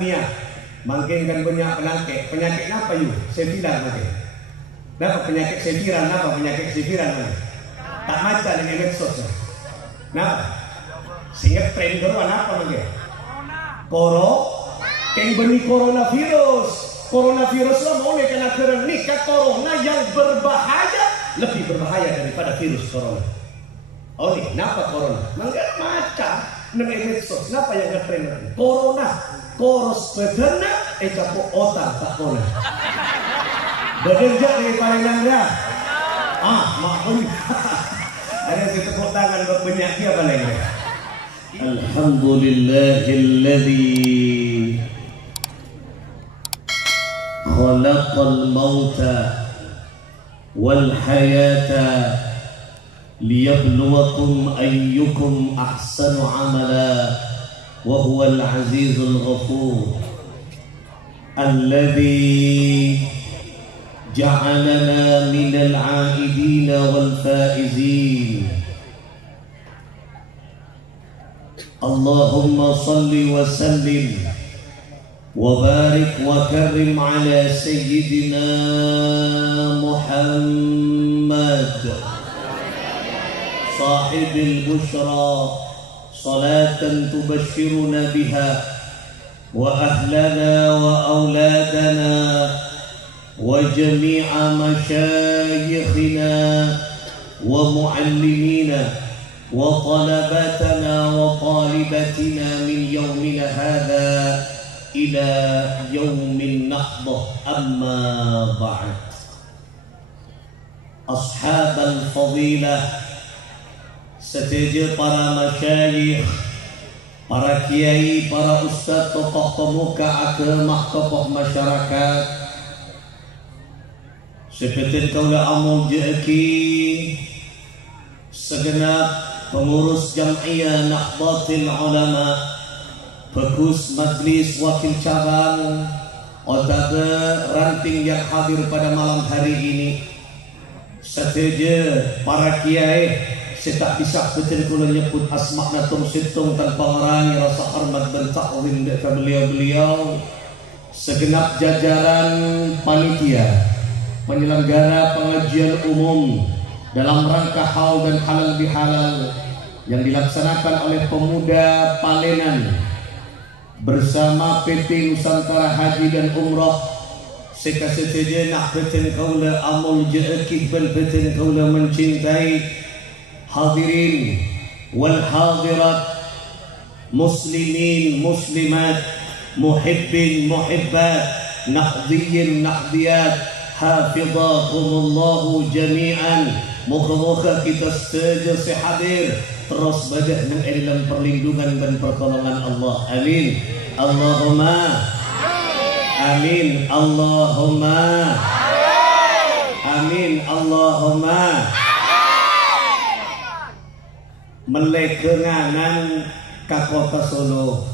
Nia, mungkin kan banyak penyakit apa yuk? Sefiran mungkin. Kenapa penyakit sefiran? Kenapa penyakit sefiran mungkin? Tak macam dengan medsos. Kenapa? Sehingga tren baru apa mungkin? Keng benih coronavirus. Coronavirus lah oleh karena nikah corona yang berbahaya, lebih berbahaya daripada virus corona. Oh nih, kenapa corona? Mungkin macam dengan medsos. Kenapa yang ngetren? Corona. Koros bedana capo otak tak kona. Bekerja di Palembang. Maafkan. Ada tepuk tangan buat penyakit apa lagi? Alhamdulillahilladzi khalaqal mauta wal hayata liyabluwakum ayyukum ahsanu amala. وهو العزيز الغفور الذي جعلنا من العائدين والفائزين اللهم صل وسلم وبارك وكرم على سيدنا محمد صاحب البشرى صلاة تبشرنا بها وأهلنا وأولادنا وجميع مشايخنا ومعلمينا وطلباتنا وطالباتنا من يومنا هذا إلى يوم النهضة. أما بعد، أصحاب الفضيلة, setuju para masyayikh, para kiai, para ustaz, tokoh pemuka agama, tokoh masyarakat, seperti kaula amul jeki, segenap pengurus Jam'iyah Nahdlatul Ulama, pengurus majlis wakil cabang, otabe ranting yang hadir pada malam hari ini, setuju para kiai. Saya tak bisa betul kalau nyebut asma' tum situng tanpa orang rasa hormat dan ta'zim kepada beliau-beliau, segenap jajaran panitia penyelenggara pengajian umum dalam rangka haul dan halal bihalal yang dilaksanakan oleh pemuda Palenan bersama PT Nusantara Haji dan Umrah. Saya kasih saja nak betul kaula amul jeki betul kaula mencintai hadirin wal hadirat, muslimin muslimat, muhibbin muhibbat, nahdiyyin nahdiyat, hafidhakumullahu jami'an. Moga-moga kita setuju sehadir terus berada dalam perlindungan dan pertolongan Allah. Amin. Allahumma amin. Allahumma amin. Allahumma melekenganan ke kota Solo,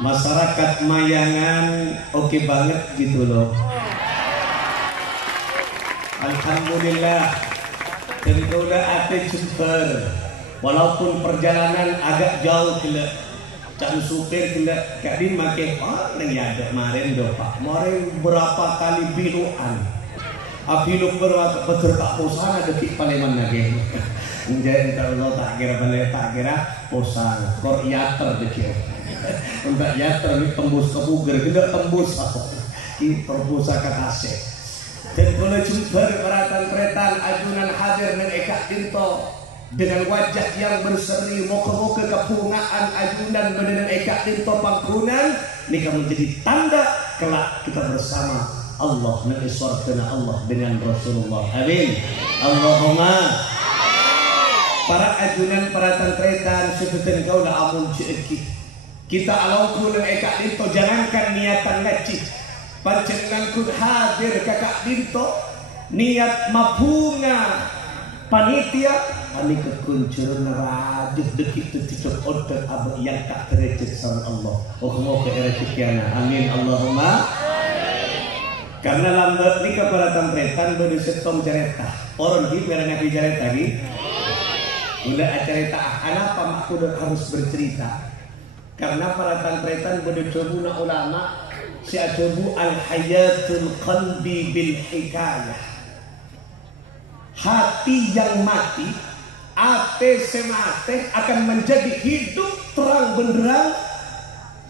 masyarakat Mayangan oke banget gitu loh. Alhamdulillah, tentu udah ate jemper, walaupun perjalanan agak jauh kena, cak supir kena kadin make neng ya ada kemarin doh pak, kemarin berapa kali biluan, apilu berapa betul tak pusana detik Paleman lagi. Menjadi kalau tak kira balik tak kira posang kor yater dikira untuk yater ini tembus ke buger tidak tembus apa ini perpustakaan aset dan kalau jumpa peratan pretan ajunan hadir dengan Eka Dinto dengan wajah yang berseri moga-moga kebungaan ajunan dengan Eka Dinto Pangkunan ini akan menjadi tanda kelak kita bersama Allah dan surga Allah dengan Rasulullah. Amin. Allahumma. Para ajunan para tantretan seperti kau dah amun ceki kita alauku dan Eka Dinto jangankan niatan ngaji pancengan kun hadir kakak Dinto niat mapunga panitia ani kekuncur rajut dekit tutup order abah yang tak terejek sama Allah. Moga rezekiana. Amin. Allahumma. Karena lambat nikah para tantretan beri setong cerita orang di mereka bicara tadi. Udah cerita, kenapa mak kuda harus bercerita? Karena para tantretan berdebu na ulama si adebu al-hayatul qalbi bil hikayah. Hati yang mati, ate semate akan menjadi hidup terang benderang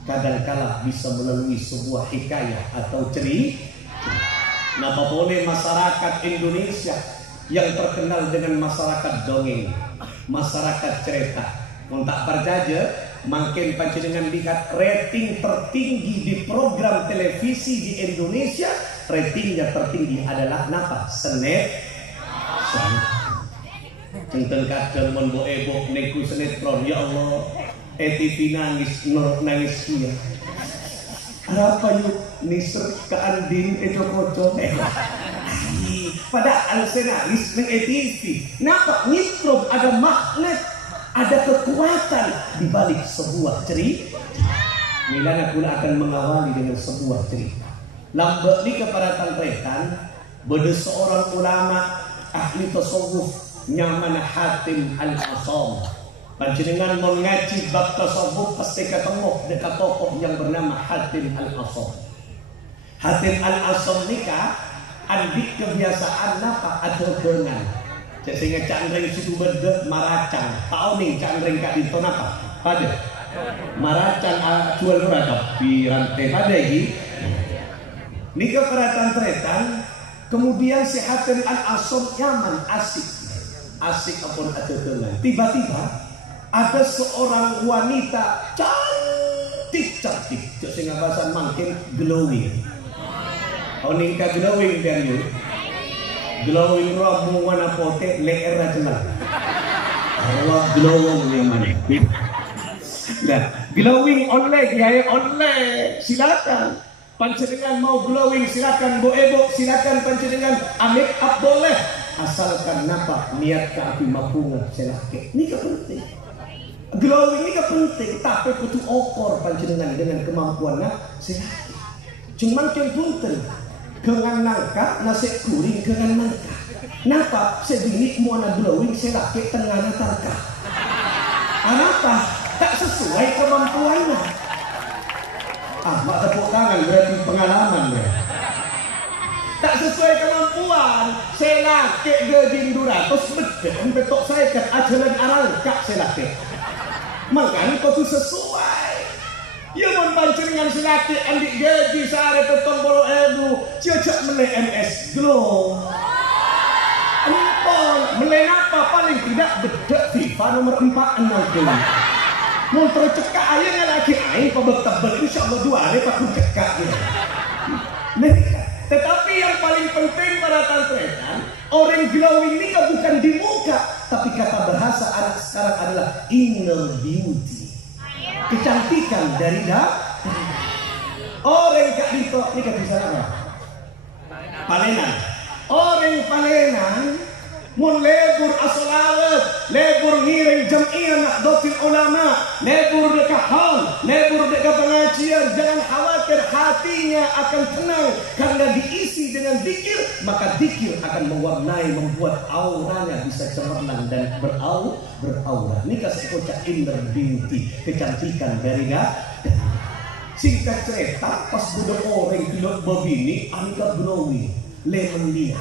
kadangkala bisa melalui sebuah hikayah atau cerita. Napa boleh masyarakat Indonesia yang terkenal dengan masyarakat dongeng, masyarakat cerita. Untuk percaya, makin panjenengan lihat rating tertinggi di program televisi di Indonesia, ratingnya tertinggi adalah napa? Sinetron. Centen kadang mon mbok ebok niku sinetron, ya Allah. TV nangis ya. Apa yuk niser ke Andin itu kocok. Padahal senaris neng TV. Napa nyitrum ada magnet, ada kekuatan di balik sebuah cerita. Milana pula akan mengawali dengan sebuah cerita. Lambat ni kepada tantretan, beda seorang ulama ahli tasawuf nyaman Hatim Al-Asam. Panjenengan mau ngaji bab tasawuf pasti ketemu dekat tokoh yang bernama Hatim Al-Asam. Hatim Al-Asam nikah andik kebiasaan apa atau dengan sehingga cangring situ berde maracang tahu nih cangring kak itu apa pada maracang jual murah di rantai pada ini nikah perhatian tretan. Kemudian si Hatim Al-Asam nyaman asik apun ada dengan tiba-tiba ada seorang wanita cantik sehingga bahasa makin glowing. Ningka glowing dan you glowing ramu warna potek leher jelas. Allah glowing yang mana? Nah, glowing online ya online silakan. Panjenengan mau glowing silakan, bo ebok silakan, panjenengan make up boleh asalkan napa niat ke api mapungan silakan. Ini penting. Glowing ini penting, tapi kudu okor panjenengan dengan kemampuannya silakan. Cuman yang punten dengan nangka nasi kuring dengan nangka. Napa sedini muana glowing silakan tengah nangka. Kenapa tak sesuai kemampuannya? Mak tepuk tangan berarti pengalaman ya. Tak sesuai kemampuan. Saya laki gejin 200 betul betok saya kan ajaran aral kak saya laki. Makanya kau tu sesuai. Ya mon panjenengan silaki andik gaji sehari petong bolo edu ciocok meleh MS Glow. Empon meleh apa paling tidak bedek FIFA nomor 460. Mau tercekak ayahnya lagi aing kau tebel insyaallah 2 hari aku cekak gitu. Nah, tetapi yang paling penting pada tantretan orang glowing ini bukan di muka, tapi kata bahasa anak sekarang adalah inner beauty, kecantikan dari dalam. Orang kak dito ini kan bisa apa? Palenan. Orang palenan mun lebur asolawat, lebur ngiring jam'iyah Nahdlatul Ulama, lebur dekat hal, lebur dekat pengajian, jangan khawatir hatinya akan tenang karena diisi dengan zikir, maka zikir akan mewarnai, membuat auranya bisa cemerlang dan beraura. Ini kasih kocak inner beauty, kecantikan dari singkat cerita pas budak orang kilot babini angkat glowing lemon dia.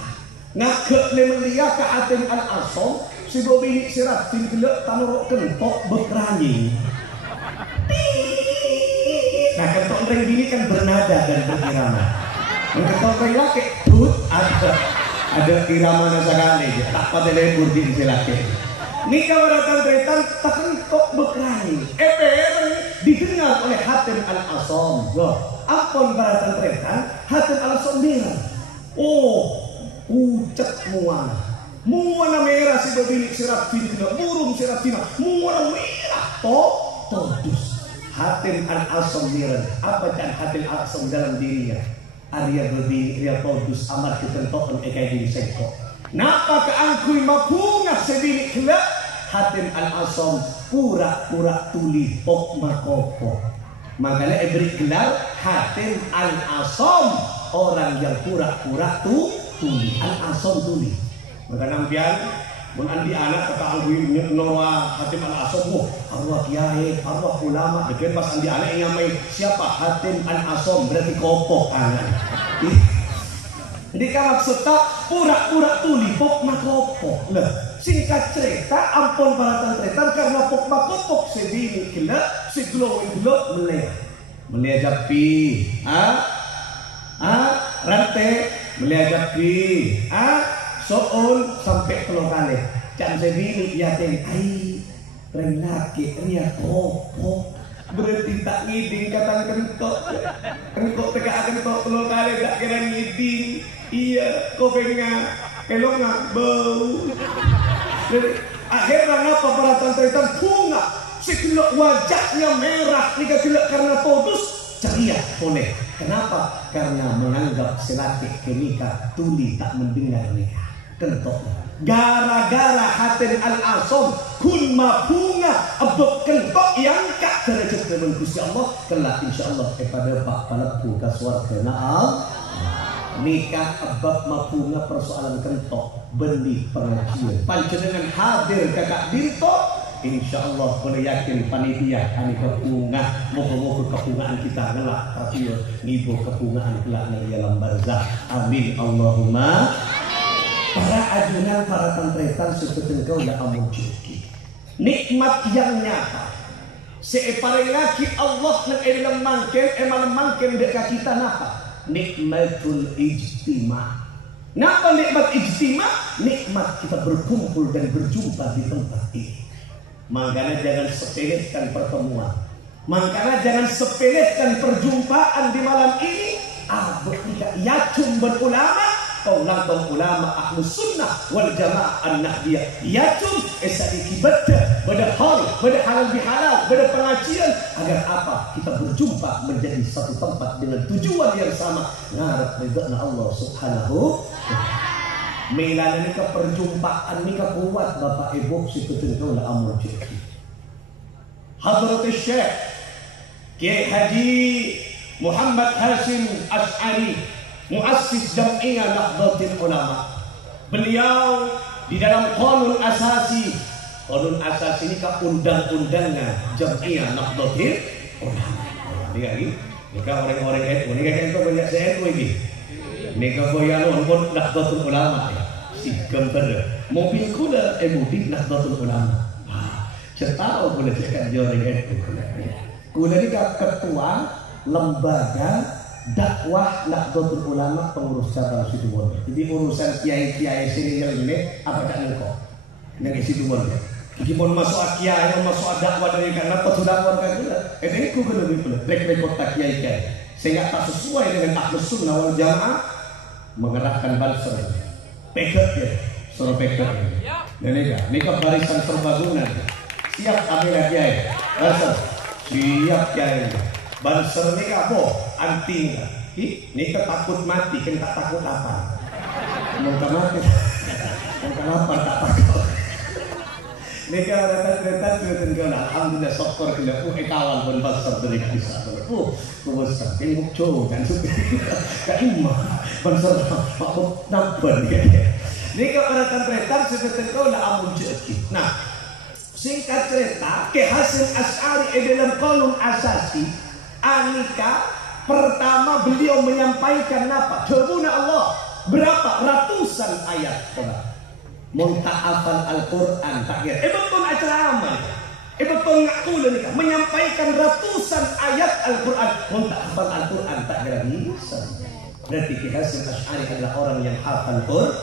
Ngakak lemon dia ke Hatim Al-Asam si babini sirat kilot tanuruk kentok berkerani. Nah kentok orang bini kan bernada dan berirama. Kentok orang laki tut ada irama nasakali tak pada lebur di laki. Nikah pada tretan tak kentok berkerani. Didengar oleh Hatim Al-Asam. Apon pada tretan Hatim Al-Asam bilang, ucap muana merah si babini sirat kena burung sirat kena muana merah todus. Hatim Al-Asam bilang, apa can Hatim Al-Asam dalam dirinya? Arya babini Arya todus amat ketentokan ekai diri sengkok. Napa keangkui mapungah sebini kena? Hatim Al-Asam pura-pura tuli tok makoko. Makanya beri gelar Hatim Al-Asam, orang yang pura-pura tuli. Al-Asam tuli. Maka nampian Mun andi anak kata angguin Noah Hatim Al-Asom, arwah kiai, arwah ulama. Dekat pas andi anak yang main siapa Hatim Al-Asom berarti kopok anak. Jadi kan maksudnya pura-pura tuli pok makopok. Lah singkat cerita ampun para tantretan karena pok makopok sebini kila si glow melihat japi, rantai melihat japi, soul sampai keluar kali jangan sebini ya teng ai ren laki ria kopok berarti tak ngiding kata kentok tegak kentok keluar kali tak kira ngiding iya kau pengen elok nggak bau jadi akhirnya ngapa para tantretan bunga sekelok wajahnya merah nika kelak karena todus ceria boleh kenapa karena menganggap selaki kenika tuli tak mendengar nika kentok gara-gara Hatim Al-Asom kun mabunga abdok kentok yang kak derajat dengan Gusti Allah kelak insyaallah kepada Pak Palepu kaswarga naal nikah abad mabunga persoalan kentok benih pengajian panjenengan hadir kakak dinto insyaallah boleh yakin panitia kami kepunga moga-moga kepungaan kita ngelak tapi nibo kepungaan kelak di alam barzah amin Allahumma. Para ajunan, para tantretan seperti engkau ya amun jeki nikmat yang nyata sepaling lagi Allah nang elang mangken emal mangken dekat kita napa nikmatul ijtima. Napa nikmat ijtima? Nikmat kita berkumpul dan berjumpa di tempat ini. Makanya jangan sepelekan pertemuan, makanya jangan sepelekan perjumpaan di malam ini. Ketika yacum berulama kaulah ulama ahlus sunnah wal jamaah an-nahdiyah yacum esadiki pada halal bihalal pada pengajian agar apa kita berjumpa menjadi satu tempat dengan tujuan yang sama ngarep ridha Allah subhanahu melana nika perjumpaan nika kuat Bapak Ibu sikutin kaulah amul jeki Hadrat Syekh Kiai Haji Muhammad Hashim Asy'ari muassis Jam'iyah Nahdlatul Ulama. Beliau di dalam Qanun Asasi ini ke undang-undangnya Jam'iyah Nahdlatul Ulama. Nika orang-orang itu, nika kan banyak saya ini. Nika boyano pun Nahdlatul Ulama ya. Si gambar mobil kuda mobil Nahdlatul Ulama. Cetau boleh cekak joreng itu. Kuda ini ketua lembaga dakwah Nahdlatul Ulama pengurus cabang Situbondo. Jadi urusan kiai-kiai sini ini apa tak engkau? Nang Situbondo. Jadi mau masuk kiai, mau masuk dakwah dari karena sudah warga kita. Ini ku lebih pula. Rekod tak kiai-kiai. Sehingga tak sesuai dengan ahlus sunnah wal jamaah mengerahkan banser. Peket ya, suruh peket. Dan ini barisan serbaguna. Siap ambil kiai. Banser. Siap kiai. Banser ni apa? Anting. Ni takut mati, kan tak takut apa? Mau mati. Kenapa tak takut? Ni rata-rata sudah alhamdulillah syukur kena kawan pun banser dari kisah. Kuasa tengok cow kan sudah. Kat rumah banser pak nampan dia. Ni rata-rata seperti kau lah amun jeki. Nah, singkat cerita, Kiai Hasyim Asy'ari dalam Qanun Asasi Anika pertama beliau menyampaikan apa? Jawabuna Allah berapa ratusan ayat coba. Munta'afal Al-Quran tak kira. Betul acara amal. Betul ngaku nikah menyampaikan ratusan ayat Al-Quran. Munta'afal Al-Quran tak kira bisa. Berarti Kiai Hasyim Asy'ari adalah orang yang hafal Quran.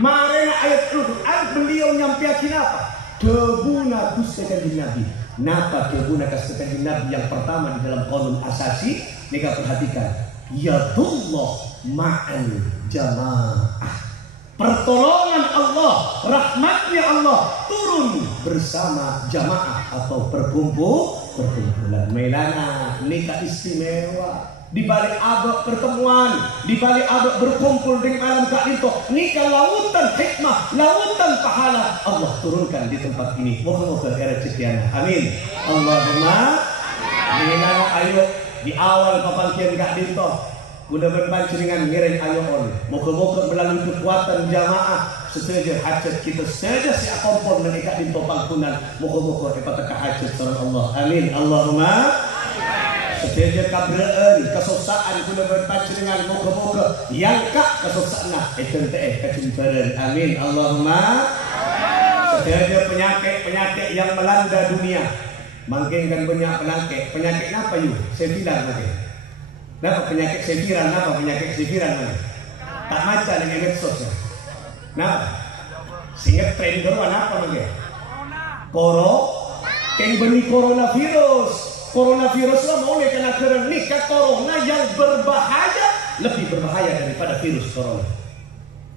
Marena ayat Al-Quran beliau nyampaikan apa? Debuna kustekan di Nabi. Napa debuna kustekan di Nabi yang pertama di dalam Qanun Asasi. Nika perhatikan. Yadullah ma'al jamaah. Pertolongan Allah, rahmatnya Allah turun bersama jamaah atau perkumpulan. Melana nikah istimewa. Di balik abad pertemuan, di balik abad berkumpul dengan alam kak itu, nikah lautan hikmah, lautan pahala Allah turunkan di tempat ini. Moga-moga rezeki. Amin. Allahumma melana ayo di awal pabangkian kak itu. Kuda berbantu dengan ngiring ayo on. Moga-moga melalui kekuatan jamaah setuju hajat kita saja si akompon dan ikat di topang kunan muka-muka ipataka hajat sareng Allah. Amin. Allahumma setuju kabreen kesusahan kula berpanjenengan muka-muka yang kak kesusahan itu teh kecimperan. Amin. Allahumma setuju penyakit yang melanda dunia. Mungkin kan banyak penyakit apa yuk? Saya bilang lagi. Kenapa penyakit sefiran? Kenapa penyakit sefiran lagi? Tak maca dengan medsos. Nah, sehingga tren baru apa lagi? Kayak beni coronavirus. Coronavirus lah mau kena nikah corona yang berbahaya, lebih berbahaya daripada virus corona.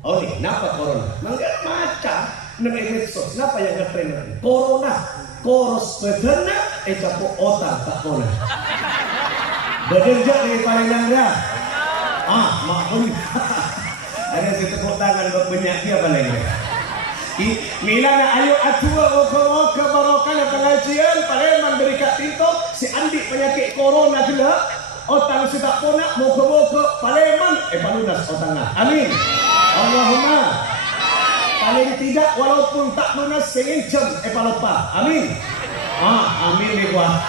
Oh nih, kenapa corona? Nggak maca dengan medsos. Kenapa yang ngetren lagi? Corona, koros bedana, capo otak tak corona. Bekerja dari Palembang. Maklum. Ada si tepuk tangan buat penyakit apa lagi? Milana ayo atua oke barokah pengajian Palembang berikat tinto si Andi penyakit corona gila otang si tak ponak moga-moga Palembang palunas otangnya. Amin. Allahumma paling tidak walaupun tak lunas sengincem lupa. Amin. Amin nih gua.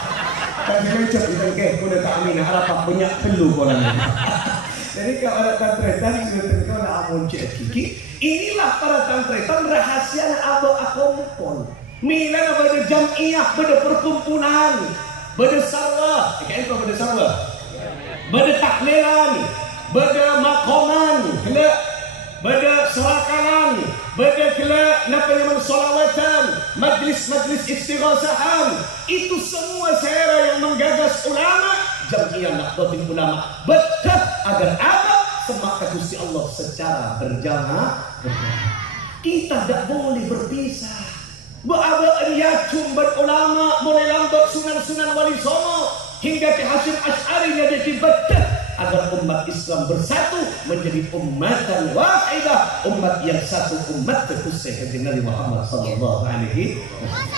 Kan sengincem itu ke kuda tak amin harap banyak perlu korang. Jadi kalau ada tantretan itu nak amun cek kiki. Inilah para tantretan rahasia abah akompon. Mina pada jamiah, pada perkumpulan, pada sarwa, kayak apa pada sarwa, pada taklilan, pada makoman, kena, pada serakalan, pada kena, napa yang solawatan, majlis istighasahan. Itu semua cara yang menggagas ulama. Jamiah Nahdlatul Ulama betah agar apa semakat Gusti Allah secara berjamaah. Kita tidak boleh berpisah. Berada riyacum berulama boleh lambat sunan wali songo hingga ke Hasyim Asy'ari jadi betah agar umat Islam bersatu menjadi ummatan wahidah, umat yang satu, umat Gusti Nabi Muhammad sallallahu alaihi wasallam.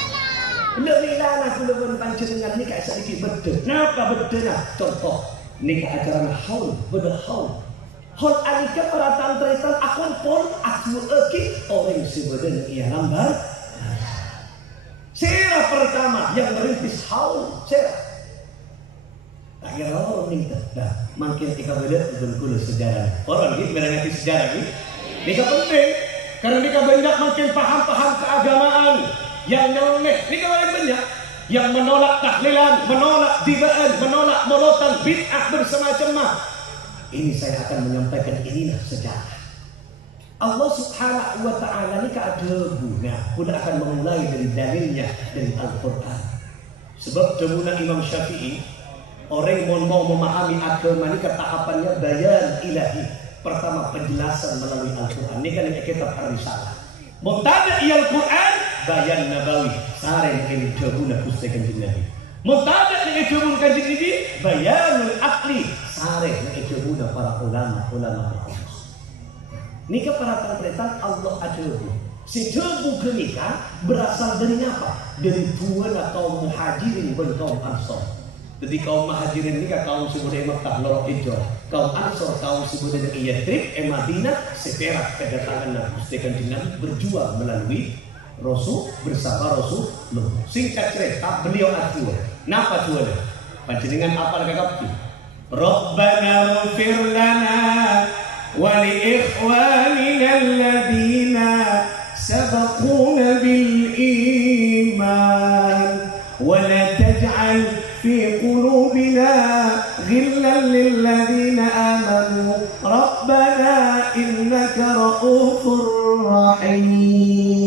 Lebih lana kula pun panjenengan nikah sedikit beda. Kenapa bedanya? Contoh nikah acara haul, beda haul. Haul anika para tantretan akon pun aku orang sebeden ia lambar. Sera pertama yang merintis haul, sera. Tak kira orang minta. Dah, makin kita beda betul sejarah. Orang ini menangati sejarah ini. Nikah penting karena nikah banyak makin paham keagamaan. Yang nyeloneh, ini kawan banyak yang menolak tahlilan, menolak dibaan, menolak molotan, bid'ah bersemacam. Ini saya akan menyampaikan inilah sejarah. Allah Subhanahu wa Ta'ala ini ada guna. Kita akan memulai dari dalilnya dari Al-Quran. Sebab demuna Imam Syafi'i, orang yang mau memahami agama ini tahapannya bayan ilahi. Pertama penjelasan melalui Al-Quran. Ini kan yang kitab Ar-Risalah. Muntada Al-Quran bayan nabawi sare ini jabuna Gusti Kanjeng Nabi. Muntada ini jabun Kanjeng Nabi bayanul akli sare ini jabuna para ulama. Nikah para tantretan Allah ajabu. Si jabu ke nikah berasal dari apa? Dari buana kaum muhajirin dan kaum ansor. Jadi kaum muhajirin nikah kaum sebudaya Makkah lorok hijau. Kaum ansor kaum sebudaya Yatrib Madinah seperak kedatangan Gusti Kanjeng Nabi berjuang melalui Rasul bersama Rasul. Singkat cerita beliau atur. Napa tuan? Panjenengan apa lagi? Rabbana ighfir lana wa li ikhwanina alladhina sabaquna bil iman wa la taj'al fi qulubina ghillan lil ladzina amanu rabbana innaka ra'ufur rahim.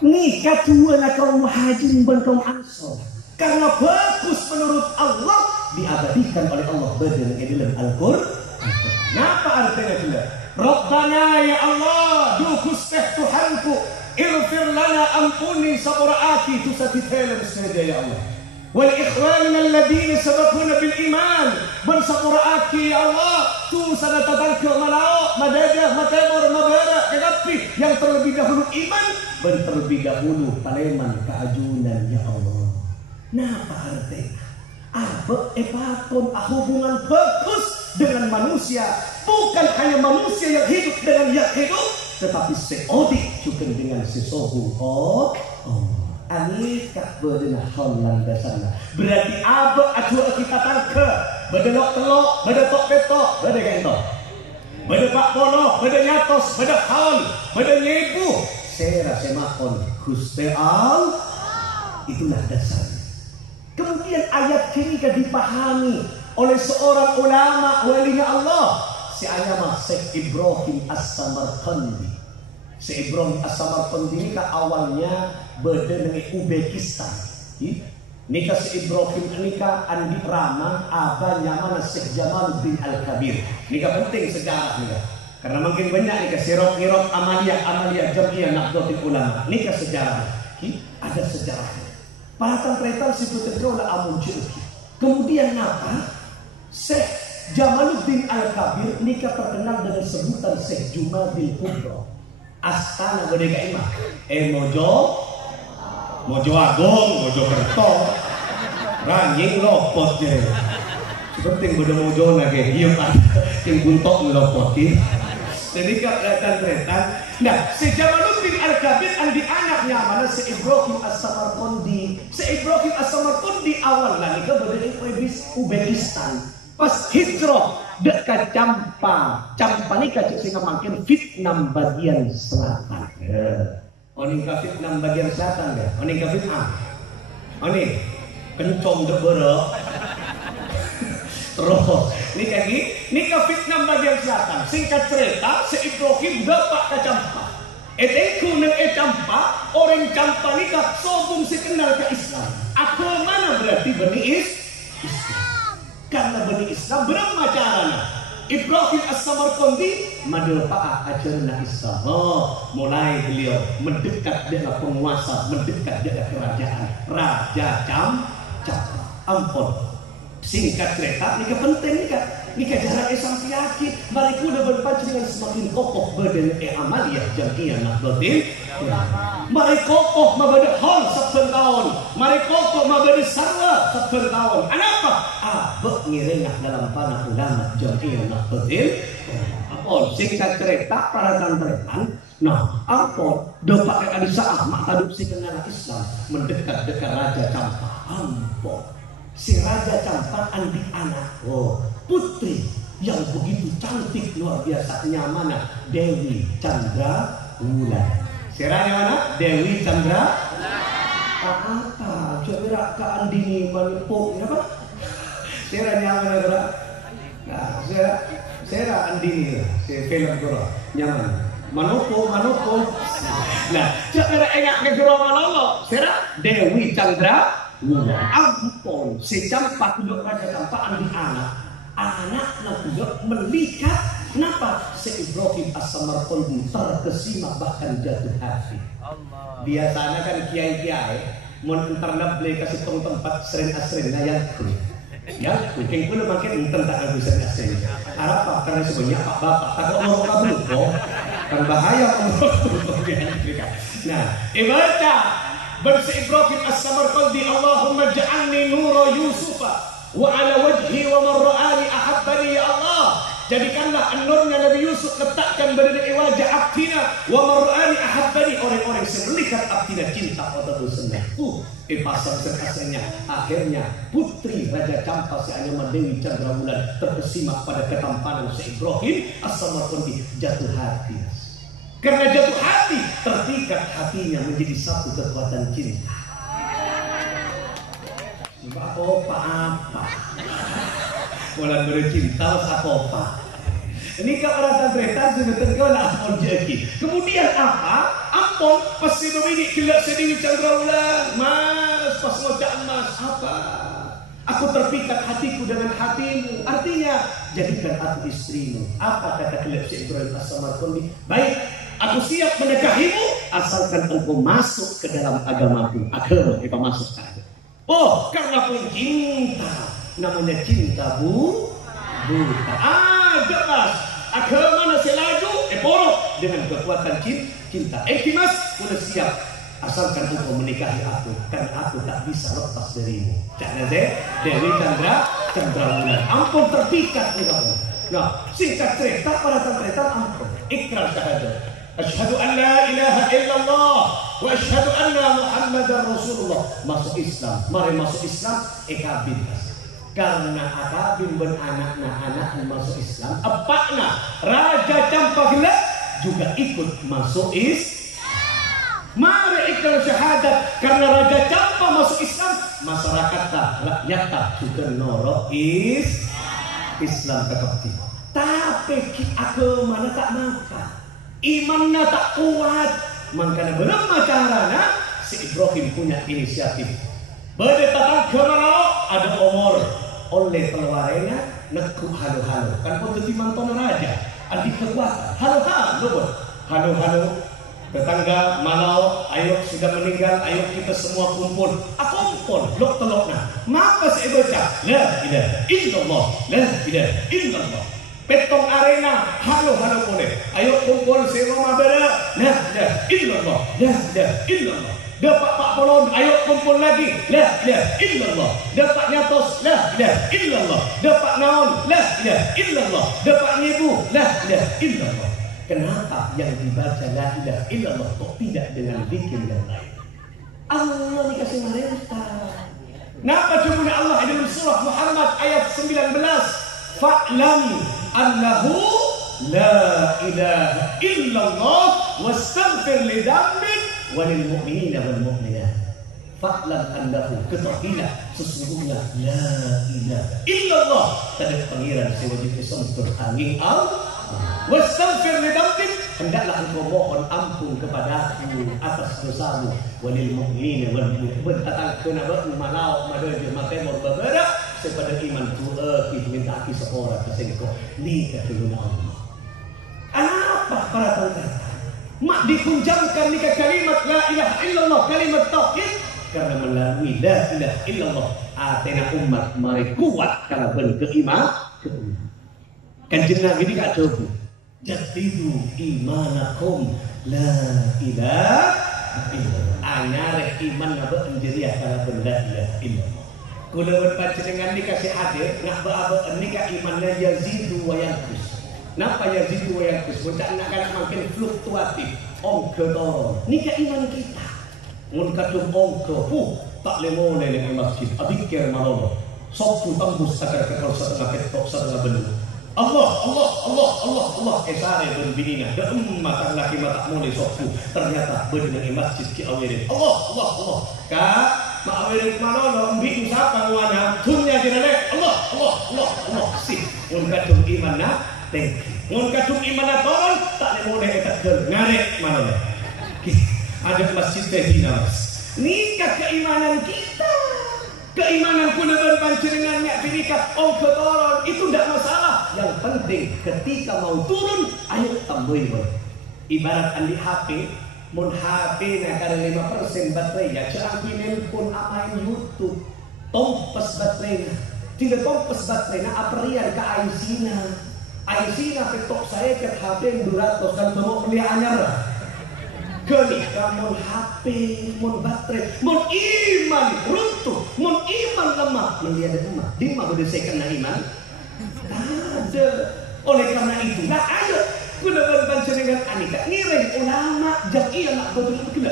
Nikah dua lah kaum muhajirin dan kaum ansor karena bagus menurut Allah diabadikan oleh Allah berdiri di dalam Al-Quran. Napa artinya juga? Rabbana ya Allah, dukus teh Tuhanku, ighfir lana ampuni sabaraati tu satitela saja ya Allah. Wal ikhwanina alladhina sabaquna bil iman, ban sabaraati ya Allah, tu sanatatanka malao, madajah, matamur, mabara, kagapi yang terlebih dahulu iman, ban terlebih dahulu Paleman keajunan ya Allah. Napa artinya? Apa epakon hubungan bagus dengan manusia, bukan hanya manusia yang hidup dengan yang hidup, tetapi seodik juga dengan sesohu. Ani kak berdena honlan dasarnya. Berarti apa atu kita tangke? Berdelok telok, berdetok petok, berdegento. Berdepak polo, berdenyatos, berdehal, berdenyebu. Sera semakon Gusti Allah. Itulah dasarnya. Kemudian ayat ini kan dipahami oleh seorang ulama walinya Allah, si ayama Syekh Ibrahim As-Samarqandi. Syekh Ibrahim As-Samarqandi ini kan awalnya berada di Uzbekistan. Nikah Syekh Ibrahim nikah Andi Rama abahnya mana Syekh Jamaluddin Al-Kabir. Nikah penting sejarah nikah. Karena makin banyak nikah sirop-sirop amaliyah jamiah Nahdlatul Ulama. Nikah sejarah. Ada sejarahnya. Para tantretan sebetulnya oleh Amun Jurki. Kemudian apa? Syekh Jamaluddin Al-Kabir nikah terkenal dengan sebutan Syekh Jumadil Kubro. Astana Bodega Imah. Mojo Agung, Mojo Kerto. Ranjing lopot je. Penting bodo mojo lagi. Iya Pak. Yang buntok lopot ki. Jadi tantretan. Nah, Syekh Jamaluddin Al-Kabir andi anaknya mana Syekh Ibrahim As-Samarqandi. Syekh Ibrahim As-Samarqandi awalnya nikah berada di Uzbekistan. Pas hijrah dekat Campa nikah sehingga makin Vietnam bagian selatan. Oning ka Vietnam bagian selatan ya. Oning ka Vietnam. Oning kencong debere. Terus nikah Vietnam bagian selatan. Singkat cerita, Syekh Ibrahim dapat ke Campa. Etengku neng Campa, orang Campa nikah sobung si kenal ke Islam. Aku mana berarti Bani Islam. Karena Bani Islam berapa caranya? Ibrahim As-Samarqandi madilpa'a ajarna Islam. Mulai beliau mendekat dengan penguasa, mendekat dengan kerajaan Raja Campa. Ampun. Singkat cerita, nikah penting nikah jarak sampai yakin. Mereka udah berpancing dengan semakin kokoh badan amaliyah jamiah Nahdlatul Ulama. Mereka kokoh mabada hal saben tahun. Mereka kokoh mabada sarwa saben tahun. Kenapa? Abek ngirengah dalam panah ulama jamiah Nahdlatul Ulama. Ampun, singkat cerita para tantretan. Nah, ampun, dapat kali Ahmad adopsi kenal Islam mendekat-dekat Raja Campa. Ampun. Si Raja Campa andi anak putri yang begitu cantik luar biasa nyamana Dewi Chandra Wulan. Si Raja mana? Dewi Chandra apa? Coba ke andini manipo apa? Si Raja mana gerak? Nah, si Raja andini si film gerak nyaman. Manopo. Nah, coba enggak ngegerak malolo. Si Raja Dewi Chandra Ampun, si Campa juga Raja Campa andi anak juga melihat. Kenapa? Si Ibrahim As-Samarqandi terkesima bahkan jatuh hati. Biasanya kan kiai-kiai mau internet beli kasih tempat sering-sering ngayaku. Ya, mungkin pun makin tentang aku sering-sering. Apa? Karena sebenarnya Pak Bapak takut ngomong kabel kok. Kan bahaya ngomong. Nah, ibadah Bersi Ibrahim As-Samarqandi, Allahumma ja'alni nura Yusufa wa ala wajhi wa marra'ani ahabbani ya Allah. Jadikanlah nurnya Nabi Yusuf, letakkan pada wajah abdina wa marra'ani ahabbani, orang-orang yang melihat abdina cinta pada dosennya. Pasang sekasihnya. Akhirnya putri Raja Campa si Anyama Dewi Chandra Wulan terkesima pada ketampanan si Ibrahim As-Samarqandi, jatuh hati. Karena jatuh hati, terpikat hatinya menjadi satu kekuatan cinta. Apa? Mulai bercinta apa? Ini kan orang tantretan sebetulnya kena ampun jadi. Kemudian apa? Ampun pasti ini kelak sedih Chandra Wulan. Mas, pas ngocak emas apa? Aku terpikat hatiku dengan hatimu. Artinya jadikan aku istrimu. Apa kata kelak Ibrahim As-Samarqandi? Baik, aku siap menikahimu asalkan engkau masuk ke dalam agamaku. Agama kita masuk saja. Karena pun cinta, namanya cinta buta. Jelas. Agama nasi laju, borok dengan kekuatan cinta. Mas, udah siap. Asalkan engkau menikahi aku, karena aku tak bisa lepas darimu. Cak Dewi Chandra cendera bulan. Ampun terpikat di kamu. Nah, singkat cerita pada cerita ampun. Ikrar syahadat. Asyhadu an la ilaha illallah wa asyhadu anna Muhammadar Rasulullah. Masuk Islam. Mari masuk Islam ekabin. Karena akabin ben anak-anak masuk Islam. Apakna Raja Campagila juga ikut masuk Islam. Mari ikrar syahadat karena Raja Campa masuk Islam, masyarakat rakyat juga norok Islam tetap. Tapi agama tak makan, imannya tak kuat, makanya berapa caranya si Ibrahim punya inisiatif. Pada tatang kemarau ada umur oleh keluarnya nekuk halo-halo kan untuk mantan raja, adik kekuatan halo-halo. Tetangga malau, ayo sudah meninggal, ayo kita semua kumpul. Aku kumpul, lok telokna. Maka saya baca, la ilaha illallah, la ilaha illallah. Petong arena, halo boleh. Ayo kumpul semua beda, la ilaha illallah, la ilaha illallah. Dapat Pak Polon, ayo kumpul lagi, la ilaha illallah. Dapat nyatos, la ilaha illallah. Dapat naon, la ilaha illallah. Dapat nyibu, la ilaha illallah. Kenapa yang dibaca la ilaha illallah kok tidak dengan zikir yang lain? Allah dikasih merintah. Kenapa cuma Allah dalam surah Muhammad ayat 19? Fa'lam annahu la ilaha illallah wastaghfir li dzambik walil mu'minina wal mu'minat. Fa'lam annahu, ketahuilah sesungguhnya la ilaha illallah tidak pangeran sewajib disembah angin Allah. Wastaghfir li dzambik, hendaklah engkau mohon ampun kepadaku atas dosamu. Walil mu'minina wal mu'minat, datang ke nabi malau madaje matemor babada sepada iman tuah kita minta aki seorang kesengko ni katuluna Allah. Apa para tentang mak dikunjamkan nikah kalimat la ilaha illallah, kalimat tauhid, karena melalui la ilaha illallah atena umat mari kuat kalau beriman kan jenang ini gak coba jadidu imanakum la ilaha illallah. Anyare iman naba enjeriah kalau benda ilaha illallah. Kula berbaca dengan dikasih adik nak beraba nikah imannya yazidu wa yanqus. Napa yazidu wa yanqus? Bukan nak kan makin fluktuatif. Ongko dorong. Nikah iman kita. Mun kadung ongko, tak lemone ning masjid. Adikir malono. Sopu tembus agar kekal setengah ketok setengah belu. Allah esare ben binina da mata laki mata mulai sofu ternyata bener masjid ki awirin Allah ka awirin manono mbi usapa nuana dunya direlek Allah sih mun kadung iman na teng mun kadung iman na toron tak lemone eta gel ngarek manono ada masjid teh mas nikah keimanan kita. Keimanan pun dengan panjenengannya dirikat toron itu tidak masalah. Yang penting ketika mau turun ayo tambahin. Ibarat andi HP, mun HP na kare 5% baterai ya ceangkinin pun amain YouTube. Tompes baterai. Tidak tompes baterai na aprian ke IC-na petok saya ke HP 200 kan mau beli anyar. Ketika mun HP, mun baterai, mun iman runtuh, mun iman lemah, melihat lemah. Di mana saya kena iman? Ada. Oleh karena itu, nah ayo guna panjenengan anika ngiring ulama jaki anak betul betul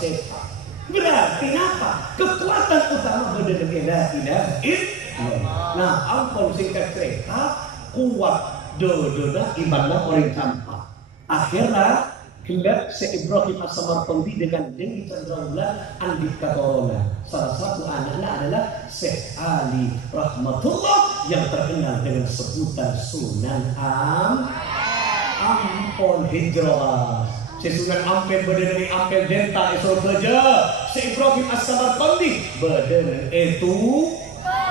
sepa. Berarti apa? Kekuatan utama benar la ilaha illallah. Nah, ampun singkat cerita, kuat dododa imannya orang campak. Akhirnya Kelak se Ibrahim As-Samarqandi dengan Dewi Chandraulan Andika Corona. Salah satu anaknya adalah Syekh Ali Rahmatullah yang terkenal dengan sebutan Sunan Ampel Hijrah. Sunan Ampel berdiri Ampel Denta esok kerja. Syekh Ibrahim As-Samarqandi berdiri itu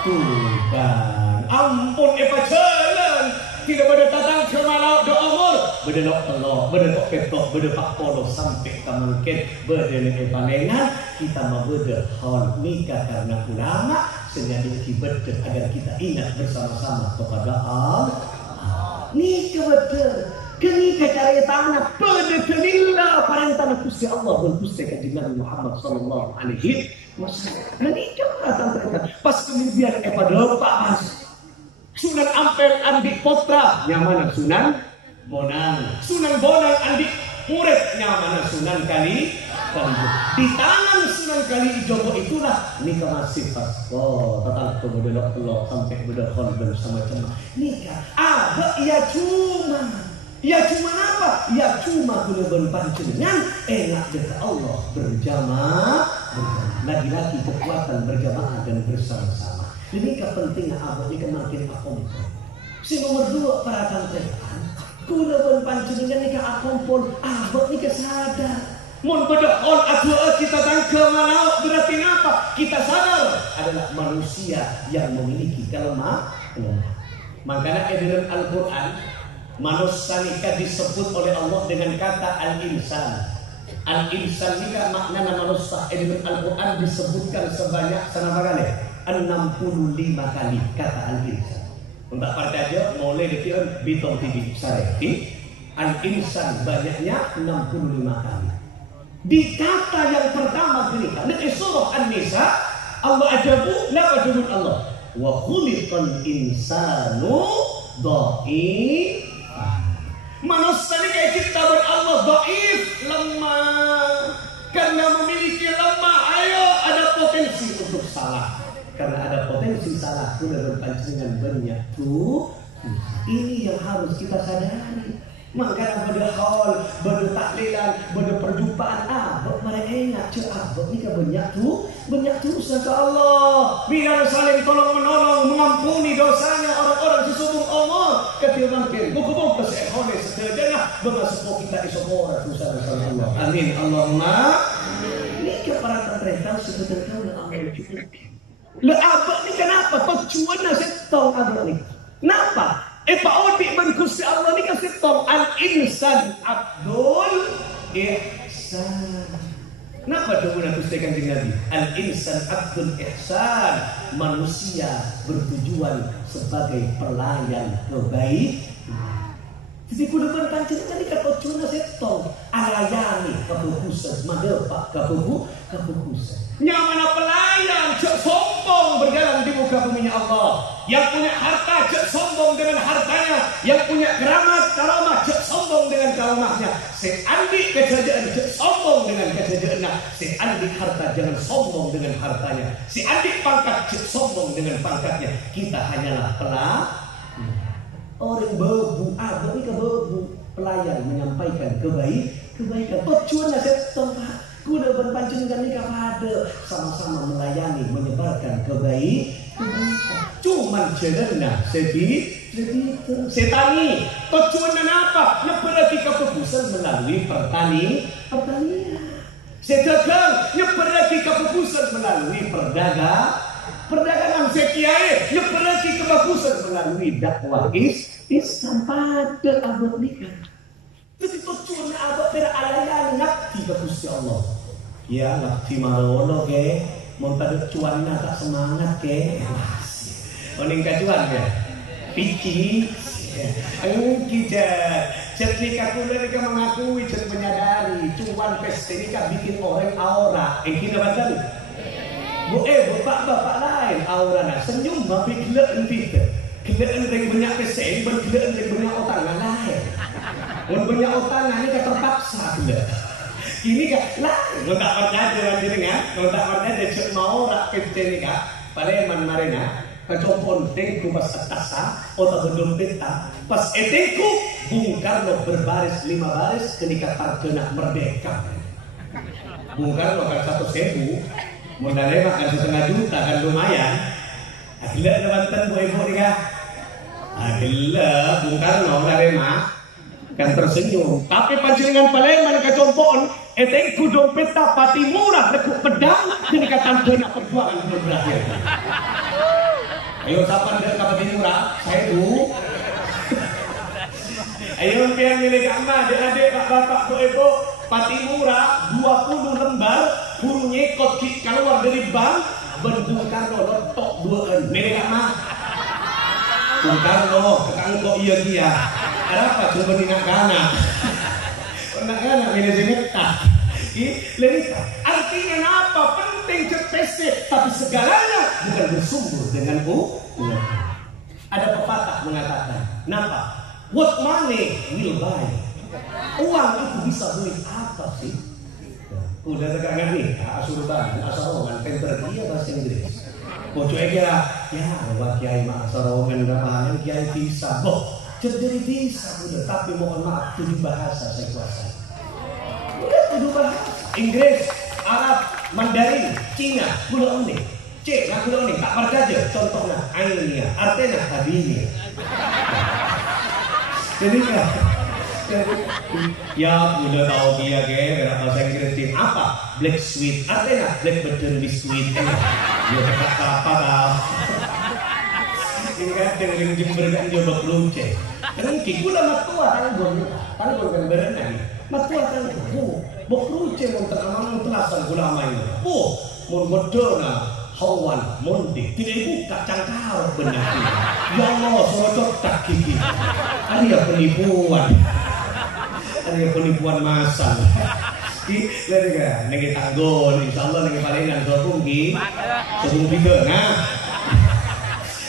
Tuhan. Ampun jalan. Tidak pada datang ke malau do umur berdenok telok, berdenok petok, berdepak polo sampai kamangket berdenok palengan kita mau berhon nikah karena ulama sengaja diberder agar kita ingat bersama-sama kepada Allah. Nikah betul, kenikah cari tanah berdenillah parentana Gusti Allah dan Gusti Kanjeng Nabi Muhammad sallallahu alaihi wasallam. Nikah datang pas kemudian pada Pak Mas Ampel Andi Potra nyaman Sunan Bonang. Sunan Bonang Andi muridnya mana Sunan Kali. Di tangan Sunan Kali Jogo itulah nikah masih pas. Oh, tatang kemudian telok sampai berdekhon bersama-sama. Nikah. Ya cuma apa? Ya cuma kuleban panjenengan enak dekat Allah berjamaah. Lagi-lagi kekuatan berjamaah dan bersama-sama. Ini pentingnya abad ini makin akompol. Si nomor 2 para tantretan. Kuleban panjenengan nikah akompol. Abad nikah sadar. Mun bedehon adua kita tangke malau berarti apa? Kita sadar adalah manusia yang memiliki kelemahan. Makanya dalam Al-Quran manusia nikah disebut oleh Allah dengan kata al-insan. Al-insan nikah maknanya manusia. Dalam Al-Quran disebutkan sebanyak 65 kali kata al-insan. Untuk percaya mulai dari Bitong TV Sareti al-insan banyaknya 65 kali. Di kata yang pertama ketika di surah An-Nisa Allah ajabu la wajibun Allah wa khuliqal insanu dhaif. Manusia ini kayak kita Allah dhaif, lemah. Karena memiliki lemah, ayo ada potensi untuk salah. Karena ada potensi salah sudah berpancingan banyak tuh. Ini yang harus kita sadari. Makanya pada haul, pada taklilan, pada perjumpaan mereka ingat abad ni kan banyak tu saka Allah. Bila saling tolong menolong, mengampuni dosanya orang-orang sesungguh Allah. Ketimbangkan buku-buku kesehatan seterusnya bermasuk kita isokora tu sama Allah. Amin. Allahumma. Ini kepada tentang sebetulnya Allah cukup. Le abad ni kenapa? Tujuan saya tahu abad ni. Kenapa? Pak Odi berkusi Allah ni kasih tahu al-insan Abdul Ihsan. Kenapa dulu nak kustikan Nabi? Al-insan Abdul Ihsan, manusia bertujuan sebagai pelayan kebaikan. Jadi kudu berpancing tadi kata cuna setong alayani kebukusan madepak kebukusan. Nyamana pelayan cek sombong berjalan di muka bumi Allah. Yang punya harta cek sombong dengan hartanya. Yang punya karamah cek sombong dengan karamahnya. Si andi kejayaan cek sombong dengan kejayaannya. Si andi harta jangan sombong dengan hartanya. Si andi pangkat cek sombong dengan pangkatnya. Kita hanyalah orang bebu, ini ke bebu pelayan menyampaikan kebaikan. Tujuannya tempat kuda berpancingan nikah pada sama-sama melayani, menyebarkan kebaikan. Cuman cendernya setani. Tujuannya apa? Nyeperati keputusan melalui pertanian. Setegang nyeperati keputusan melalui perdagangan sekiai nyeperati kebagusan melalui dakwah Islam pada abad nikah. Jadi tujuannya abad tidak alayan ngakti ke Gusti Allah. Ya ngakti marono ke, mau tadi cuannya tak semangat ke. Oning kacuan ke, pici. Ayo kita nikah kuliah nikah mengakui dan menyadari cuan pesta nikah bikin orang aura. Kita batal. Bapak lain aurana senyum tapi gelaan kita. Gelaan dari banyak pesen, gelaan dari banyak otangan lain. Banyak otangan ini kan terpaksa gila. Ini kan lain. Kalau tak percaya dengan, kalau tak percaya cek mau rak pesen ini kan. Paleman marina, kecompon tengku pas atasa, otak berdompeta. Pas etengku, Bung Karno berbaris 5 baris ketika Parjona merdeka. Bung Karno kan 1.000. Modalnya makan 1,5 juta kan lumayan. Akhirnya lewantan bu ibu nih kan. Akhirnya Bung Karno narema kan tersenyum. Tapi pancingan Paleman kecompon etengku dompeta pati murah lekuk pedang dan kata dana perjuangan belum berakhir. Ayo kapan dia pati murah? Saya bu. Ayo pian milik anda adik-adik bapak bu ibu. Pati murah 20 lembar burung nyekot keluar dari bank Bung Karno letok 2 mereka mah Bung Karno kakang kok iya dia ada apa coba ningak kana anak-anak manajemen artinya apa penting cepet tapi segalanya bukan bersumber dengan ada pepatah mengatakan, kenapa? What money will buy? Uang itu bisa beli apa sih? Udah tegangan nih, asurutan, asarongan, penter dia bahasa Inggris. Bojo kira, ya buat kiai mah asarongan gampang, kiai bisa. Boh, jadi bisa udah, tapi mohon maaf itu bahasa saya kuasai. Udah itu bahasa Inggris, Arab, Mandarin, Cina, kulo ini. C, nah kulo ini tak percaya. Contohnya, Ainia, artinya hadinya. Jadi kan, ya udah tahu dia ke bahasa Inggris apa? Black sweet, artinya black button biscuit. Ya kata apa tau? Ingat dengan Jember kan coba kelunce. Kan kikula matua tanggung kan berenang. Matua tanggung. Bok kelunce mun terkenal telasan ulama ini. Mun bodona hawan mondi tidak buka cangkar benar. Ya Allah, socok tak gigi. Ada penipuan. Ada penipuan massal. Lihat kan, nengi tanggon, insyaallah nengi palingan sorunggi. Sorunggi ke, nah.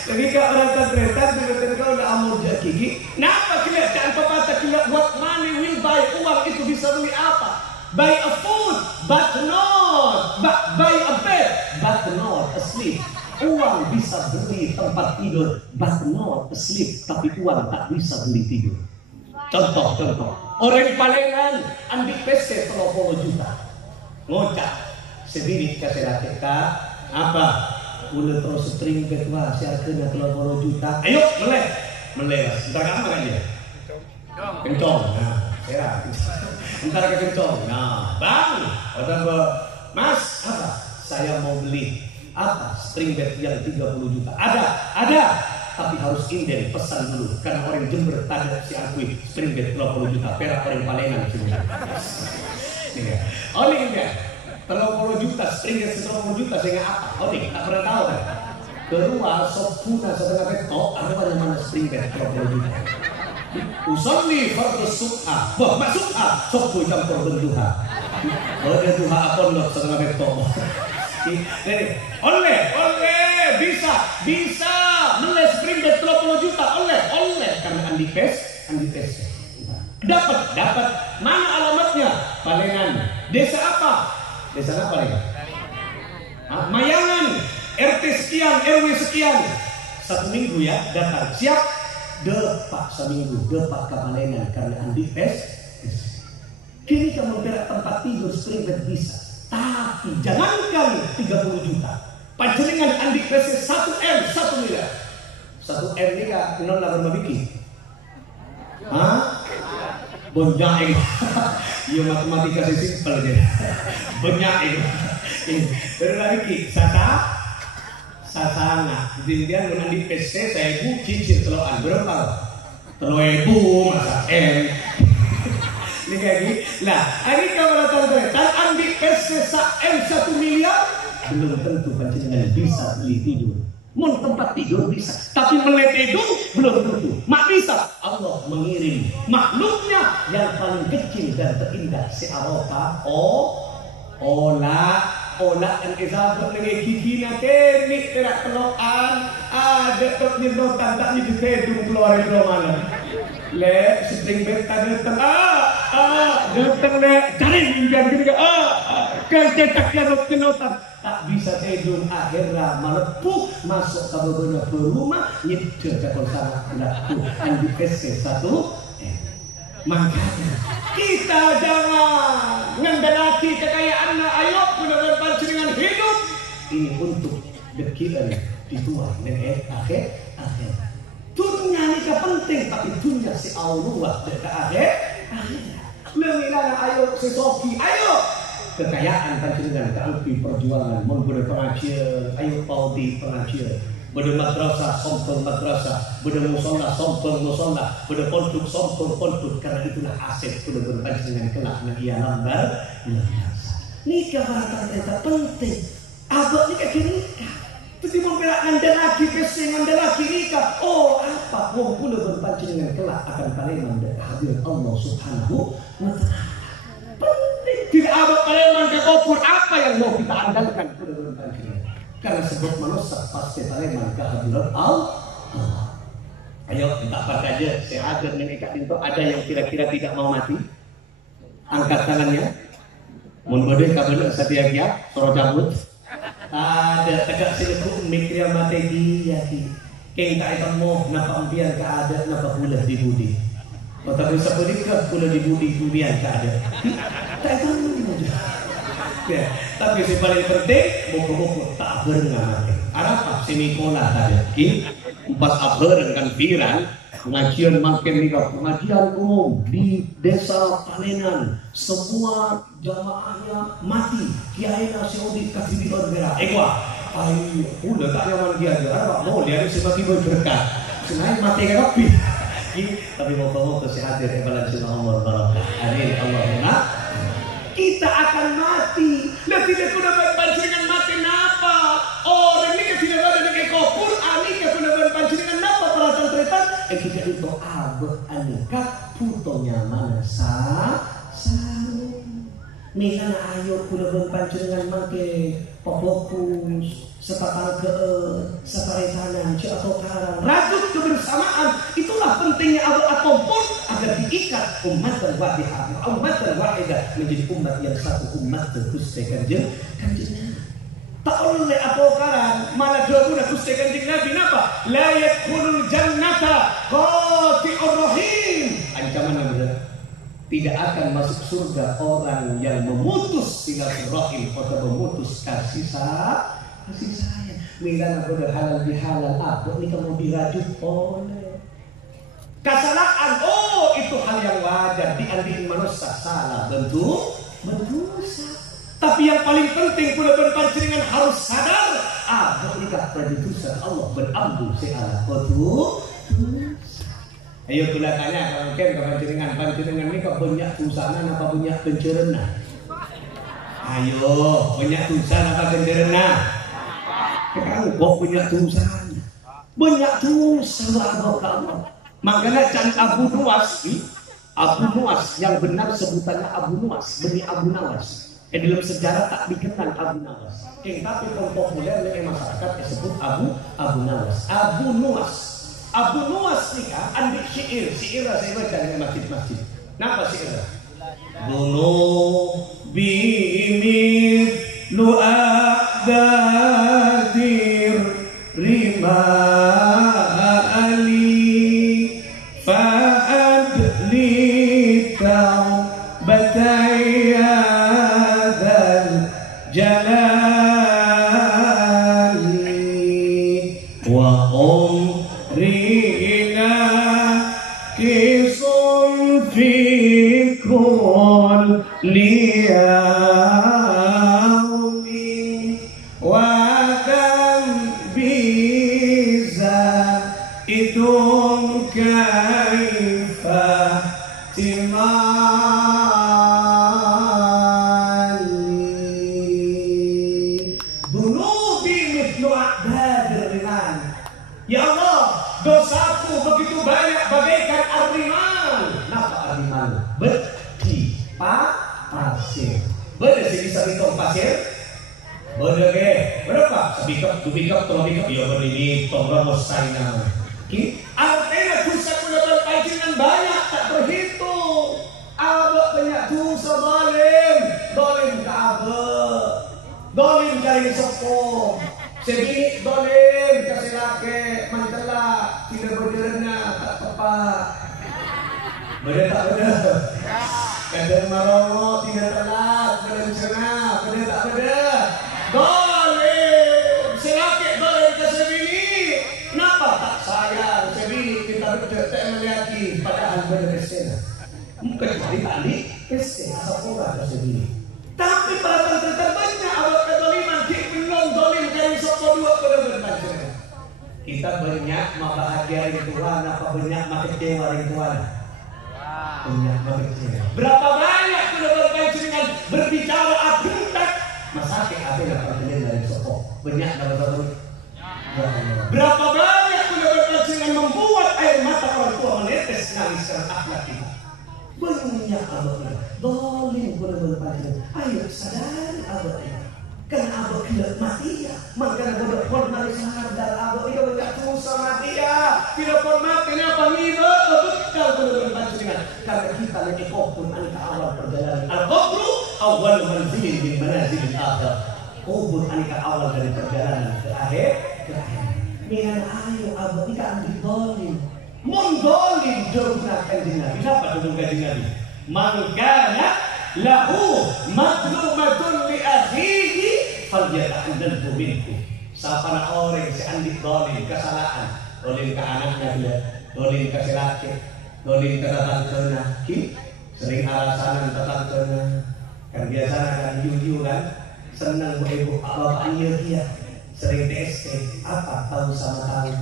Jadi kalau orang terdekat tiba-tiba udah amur gigi. Kenapa kira tanpa patah kira what money will buy? Uang itu bisa beli apa? Buy a food, but not. Buy a bed, but not asleep. Uang bisa beli tempat tidur, but not asleep. Tapi uang tak bisa beli tidur. Contoh. Orang Palengan ambil PC 30 juta. Ngocak. Sendiri kasih rakyat. Apa? Udah terus string ketua siarkan 30 juta. Ayo meleh. Entar kamu kan dia? Kencong. Nah, ya. Entar ke kencong. Nah, bang. Mas, apa? Saya mau beli apa? String bed yang 30 juta. Ada. Tapi harus inden pesan dulu karena orang Jember tanda si akui string bed 20 juta perak orang Palengan sebenarnya. Oli enggak 30 juta string bed 30 juta sehingga apa? Oli tak pernah tahu kan? Kedua sop puna setengah betok ada pada mana string bed 30 juta. Usolli fardhu subha. Wah, masukha sop campur benduha. Ada duha apondok setengah betok. Jadi oleh bisa mulai spring bed 30 juta oleh karena Andi Pes dapat mana alamatnya? Palengan. Desa apa Palengan? Mayangan, RT sekian, RW sekian. 1 minggu ya datang siap depak seminggu depak ke Palengan karena Andi Pes. Kini kamu perak tempat tidur spring bed bisa. Tapi jangankan 30 juta. Panjenengan Andi Pes 1M 1 miliar. 1M ini kak non lah berbagi. Hah? Bonjaing. Iya matematika sih simpel aja. Bonjaing. Terus lagi sasana. Jadi dia Andi Pes saya bu cicil teloan berapa? 3.000 masa M. Ini kayak gini. Nah, ini kalau tan Andi Pes M 1 miliar belum tentu panjenengan bisa beli tidur. Mun tempat tidur bisa, tapi melek tidur belum tentu. Mak bisa. Allah mengirim makhluknya yang paling kecil dan terindah si Arofa. Olah yang izabut dengan gigi nanti nik terak kelokan ada tok nyedotan tak ni ditedung keluar dari mana. Le string bed tadi datang datang le cari impian gitu kecetaknya nyedotan tak bisa tedung akhirnya melepuh masuk ke beberapa rumah nyedot jakon sana anakku Andi Pes 1. Makanya kita jangan ngendalaki kekayaan ayo benar-benar panjenengan hidup ini untuk dekian dituan dan akhir dunia ini penting tapi dunia si Allah dekat akhir lengilana ayo sesoki ayo kekayaan panjenengan kealpi perjuangan membuat pengajian ayo paudi pengajian beda madrasah sombong madrasah, beda musola sombong musola, beda pondok sombong pondok karena itulah aset sudah berpanjangan kelak ia lambar. Nikah barang ternyata penting. Abang nikah nikah. Terus membela anda lagi pesing anda lagi nikah. Oh apa? Oh sudah berpanjangan kelak akan kalian hadir Allah Subhanahu wa Ta'ala. Penting. Tidak ada kalian ke kubur apa yang mau kita andalkan sudah berpanjangan. Karena sebut manusia pasti paling kehadiran Allah. Ayo tak pada aja saya ada dengan Kak Dinto. Ada yang kira-kira tidak mau mati? Angkat tangannya. Mun bodeh kabeh sadia giat soro cabut. Ada tegak silebuk mikir mate dia ki. Keng tak akan mau napa ambian ka ada napa pula di budi. Kota bisa budi ke pula di budi kemudian ka ada. Tak akan ya, tapi yang paling penting buku-buku tak berenang. Arab semikola tadi. Empat abher dengan viral pengajian makin nikah, pengajian umum di desa Panenan, semua jamaahnya mati. Kiai Nasyudi kasih di merah. Wah, ayo, udah tak nyaman dia aja. Arab mau dia sebagai berkah. Senang mati kan kopi. Tapi mau kesehatan evaluasi umur barokah. Amin Allahumma. Kita akan mati. Lah tidak kuna panjenengan mati napa? Orang ini tidak ada dengan kopur, ani ke kuna panjenengan napa para tantretan? Kita itu abot anika putonya mana sa. Mikana ayo kuna panjenengan mangke popokus sepatang ke separetanan ci atau karang rajut kebersamaan. Itulah pentingnya abad ataupun agar diikat umat dan wahidah menjadi umat yang satu, umat Gusti Kanjeng tak oleh atau karang malah guna Gusti Kanjeng Nabi napa la yadkhulul jannata qati'ur rahim. Ancaman yang tidak akan masuk surga orang yang memutus silaturahim atau memutus kasih sayang. Mila udah halal bihalal apa ini kamu dirajut oleh kesalahan. Oh itu hal yang wajar diandalkan manusia salah bentuk berdosa. Tapi yang paling penting pula berpancingan harus sadar apa ini berdosa Allah berambu seala betul. Ayo kita tanya kalau mungkin pancingan ini kok banyak tulisan apa banyak pencerna? Ayo banyak tulisan apa pencerna? Kau kok banyak tulisan? Banyak tulisan Allah. Makanya can Abu Nuwas yang benar sebutannya Abu Nuwas, beni Abu Nawas. Dalam sejarah tak dikenal Abu Nawas. Tapi kalau populer oleh masyarakat disebut Abu Nawas. Abu Nuwas nikah ambil syair saya baca di masjid-masjid. Napa syair? Bunuh bimit lu'adadir rima'ali fa'adli ta'batayadal jalali wa rina kisun fikun liyaumi wa biza idum kaifa timali bunuh bimithlu a'dadir riman. Ya Allah, dosaku begitu banyak bagaikan ariman. Napa ariman? Beti pasir. Beda sih bisa hitung pasir? Beda ke? Berapa? Sebikap, dubikap, tolobikap. Ya berdiri, tolong saingan. Artinya dosa kudapan pancingan banyak tak berhitung. Abah banyak dosa dolim ke abah, dolim dari sepuh. Sebini dolim kasih laki mantela tidak berjerna tak tepat. Beda tak beda. Kadang marongo tidak telat berencana. Beda tak beda. Dolim selaki dolim ke sebini. Kenapa tak sayang sebini kita berdetek melihat padahal beresena. Mungkin tadi kese asal orang ke sebini. Tapi pada terbanyak awal kedoliman belum dolim dari sopo dua benar-benar. Kita banyak bahagia dari Tuhan, apa banyak kecewa dari Tuhan? Banyak kecewa. Berapa banyak benar-benar berbicara akuntat, masake apa yang terjadi dari sopo? Banyak dapat. Berapa banyak benar-benar membuat air mata orang tua menetes nangis karena akhlak kita. Banyak abad dolim benar-benar. Ayo sadari abad ini. Karena abad tidak mati ya. Maka bodoh hormat sadar abad itu banyak dosa mati ya. tidak formatnya apa ngiba bekal benar-benar panjenengan karena kita lagi kubur aneka awal perjalanan al-qabru awal manzilin min manazilil akhir. Kubur aneka awal dari perjalanan ke akhir. Minan ayo abad ika ambil dolim mondolim dongna kanjeng Nabi. Kenapa dongna kanjeng Nabi? Mangkana lahu madlumatun li akhihi falyata'addanhu minhu. Siapa orang si andik dolim kesalahan, dolim ke anaknya dia, dolim ke si laki, dolim ke tetangga, sering alasanan tetangga. Kan biasanya kan yuyu kan senang ibu bapaknya dia sering TST apa tahu sama tahu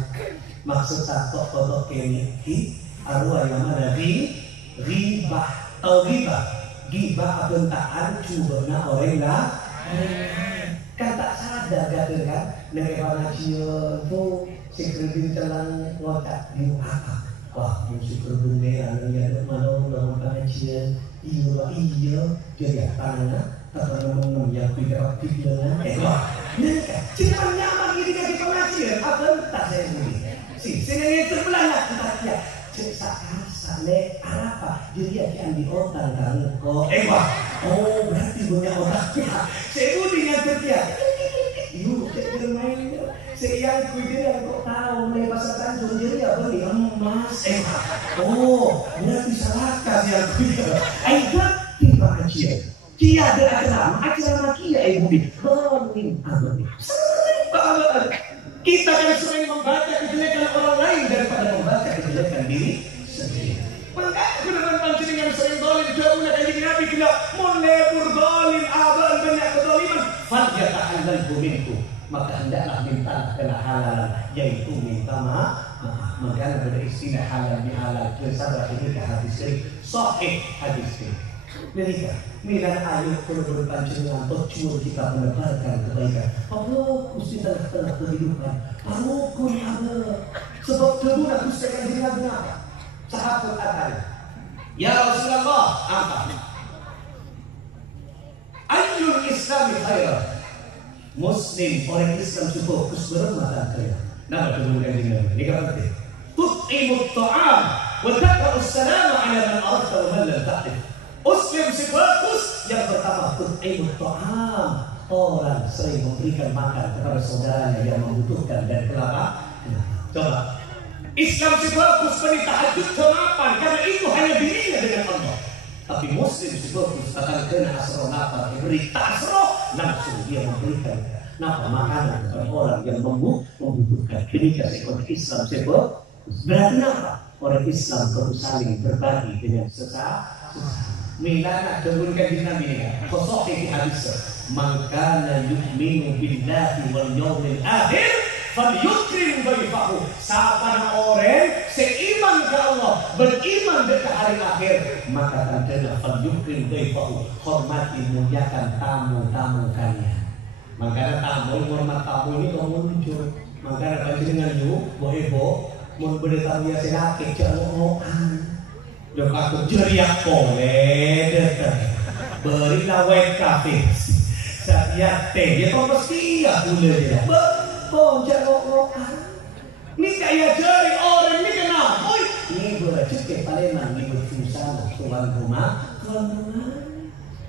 maksud tak tok kini arwah yang mana riba atau riba abentaan cubana orang lah kan tak sadar kata kan dari pengajian tu si kredit jalan ngotak di apa wah musik berbunyi yang mana dalam pengajian iya jadi tanah atau ngomong yang tidak pikiran mereka cuma nyaman ini dari pengajian apa entah saya sendiri sini yang terbelah kita ya ceksa le apa dia yang di otak kan kok oh berarti punya otaknya saya budi yang kerja yuk bermain yang kuidir yang kok tahu mulai pasar Tanjung jadi ya beli emas oh berarti salah kasih yang kuidir ayo tiba kajian kia ada acara kia budi bermin abadi kita kan sering membaca kejelekan orang lain daripada membaca kejelekan diri sendiri. Maka gunakan panjenengan sering dolim jauhnya kanjeng Nabi kena mulebur dolim abang banyak kedoliman falyata'allanhu minhu. Maka hendaklah minta kena halalan yaitu minta maaf. Maka ada istilah halal bihalal bersabar ini ke hadis ini sahih hadis ini. Mereka milan ayat kalau panjenengan tujuan kita menebarkan kebaikan. Allah Gusti tengah kehidupan. Parukun ada sebab kedua Gusti kanjeng Nabi. Sahabat kata, ya Rasulullah, apa? Ayyul Islami khairan. Muslim orang Islam cukup berumah tangga. Nama kedua kanjeng Nabi. Ini penting. Tut'imut ta'am wa taqra'us salama 'ala man arafta wa man lam ta'rif. Muslim si bagus yang pertama tut'imut ta'am, orang sering memberikan makan kepada saudaranya yang membutuhkan dan kenapa? Coba Islam si bagus beri tahajud ke-8 karena itu hanya dirinya dengan Allah. Tapi Muslim si bagus akan kena asro nafar diberi tasroh langsung dia memberikan makanan kepada orang yang membutuhkan. Ini kasih Islam si bagus. Berarti apa? Orang Islam perlu saling berbagi dengan sesama. Milana dengan kanjeng Nabi sosok di hadis man kana yu'minu billahi wal yawmil akhir falyukrim dhaifahu. Siapa orang seiman ke Allah beriman dengan hari akhir maka tandanya falyukrim dhaifahu, hormati muliakan tamu-tamu kalian. Makanya tamu hormat tamu ini kamu muncul. Makanya panjenengan yuk bohebo mau beritahu ya selaki jangan udah aku jeriak boleh beri lawet kafe saya teh ya kok mesti ya boleh ya betul jangan ini kayak jari orang ini kenapa ini beracun ke Palembang ini bersusah tuan rumah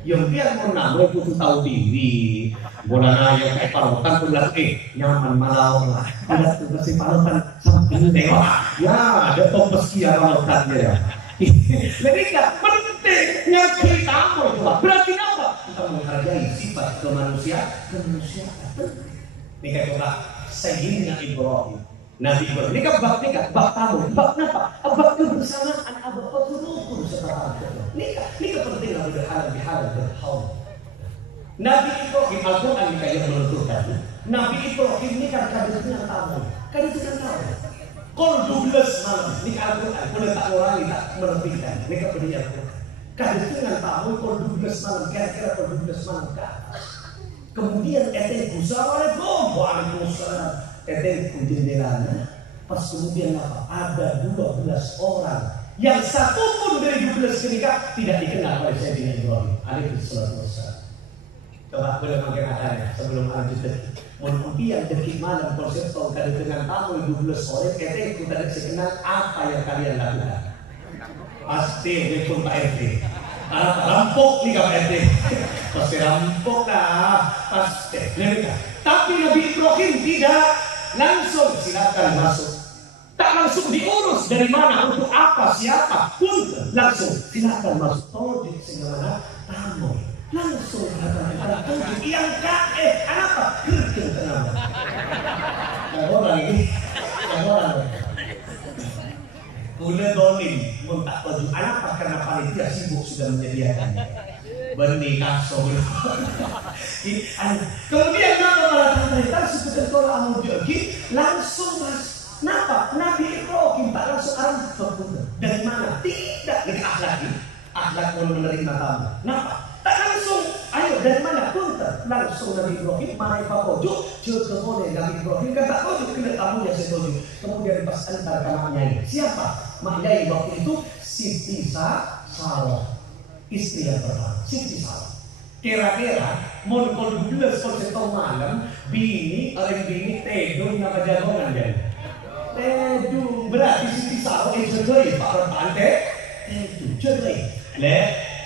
yang dia mau nambah itu tahu diri bola naya kayak parutan pun lagi nyaman malau lah ada tuh kasih parutan sampai tengok ya ada topeski ya parutan ya. Jadi tidak penting nyakit kamu itu berarti apa? Kita menghargai sifat kemanusiaan. Ini kayak coba Sayyidina Ibrahim, Nabi Ibrahim. Ini kan bab tamu, bab apa? Bab kebersamaan, bab rukun serta ini kepentingan berhalal berhaul. Nabi Ibrahim Al-Quran ini kayak menentukan. Nabi Ibrahim ini kan dengan tamu, dengan tamu. Kalau 12 malam ini Al-Quran boleh tak orang tak melebihkan. Ini kepentingan dengan tamu kalau 12 malam kira-kira kalau 12 malam ke atas. Kemudian Assalamualaikum waalaikumsalam. Jendelanya pas kemudian apa? Ada 12 orang yang satu pun dari 12 ketika tidak dikenal oleh Sayyidina Ibrahim alaihissalam. Coba boleh pakai katanya sebelum lanjut. Mungkin yang dekik malam konsep tahun kali dengan tamu 12 sore, kita tidak sekenal apa yang kalian lakukan. Pasti telepon Pak RT. Rampok nih Pak RT. Pasti rampok lah. Pasti. Tapi Nabi Ibrahim tidak langsung silakan masuk. Tak langsung diurus dari mana, untuk apa, siapa pun langsung silakan masuk. Todik segala tamu. Langsung katakan todik yang apa? Kerja kenapa? Yang orang ini, yang orang. Mulai dolim, tak tahu apa karena panitia sibuk sudah menyediakannya. Bernikah sobat. Kemudian kita seperti kalau amu jogi langsung mas. Kenapa? Nabi Ibrahim tak langsung arah dari mana? Tidak ini akhlak menerima tamu. Kenapa? Tak langsung. Ayo dari mana? Punta langsung Nabi Ibrahim mana Pak Ojo? Coba boleh Nabi Ibrahim kan tak Ojo kena tamunya setuju. Kemudian pas antar ke maknyai. Siapa? Maknyai waktu itu Siti Sarah, istri yang pertama. Siti Sarah. Kira-kira mau 12 konsep malam bini orang bini teduh nama jagongan jadi. Teduh berarti Siti Sarah jodoh Pak Rantante. Teduh jodoh.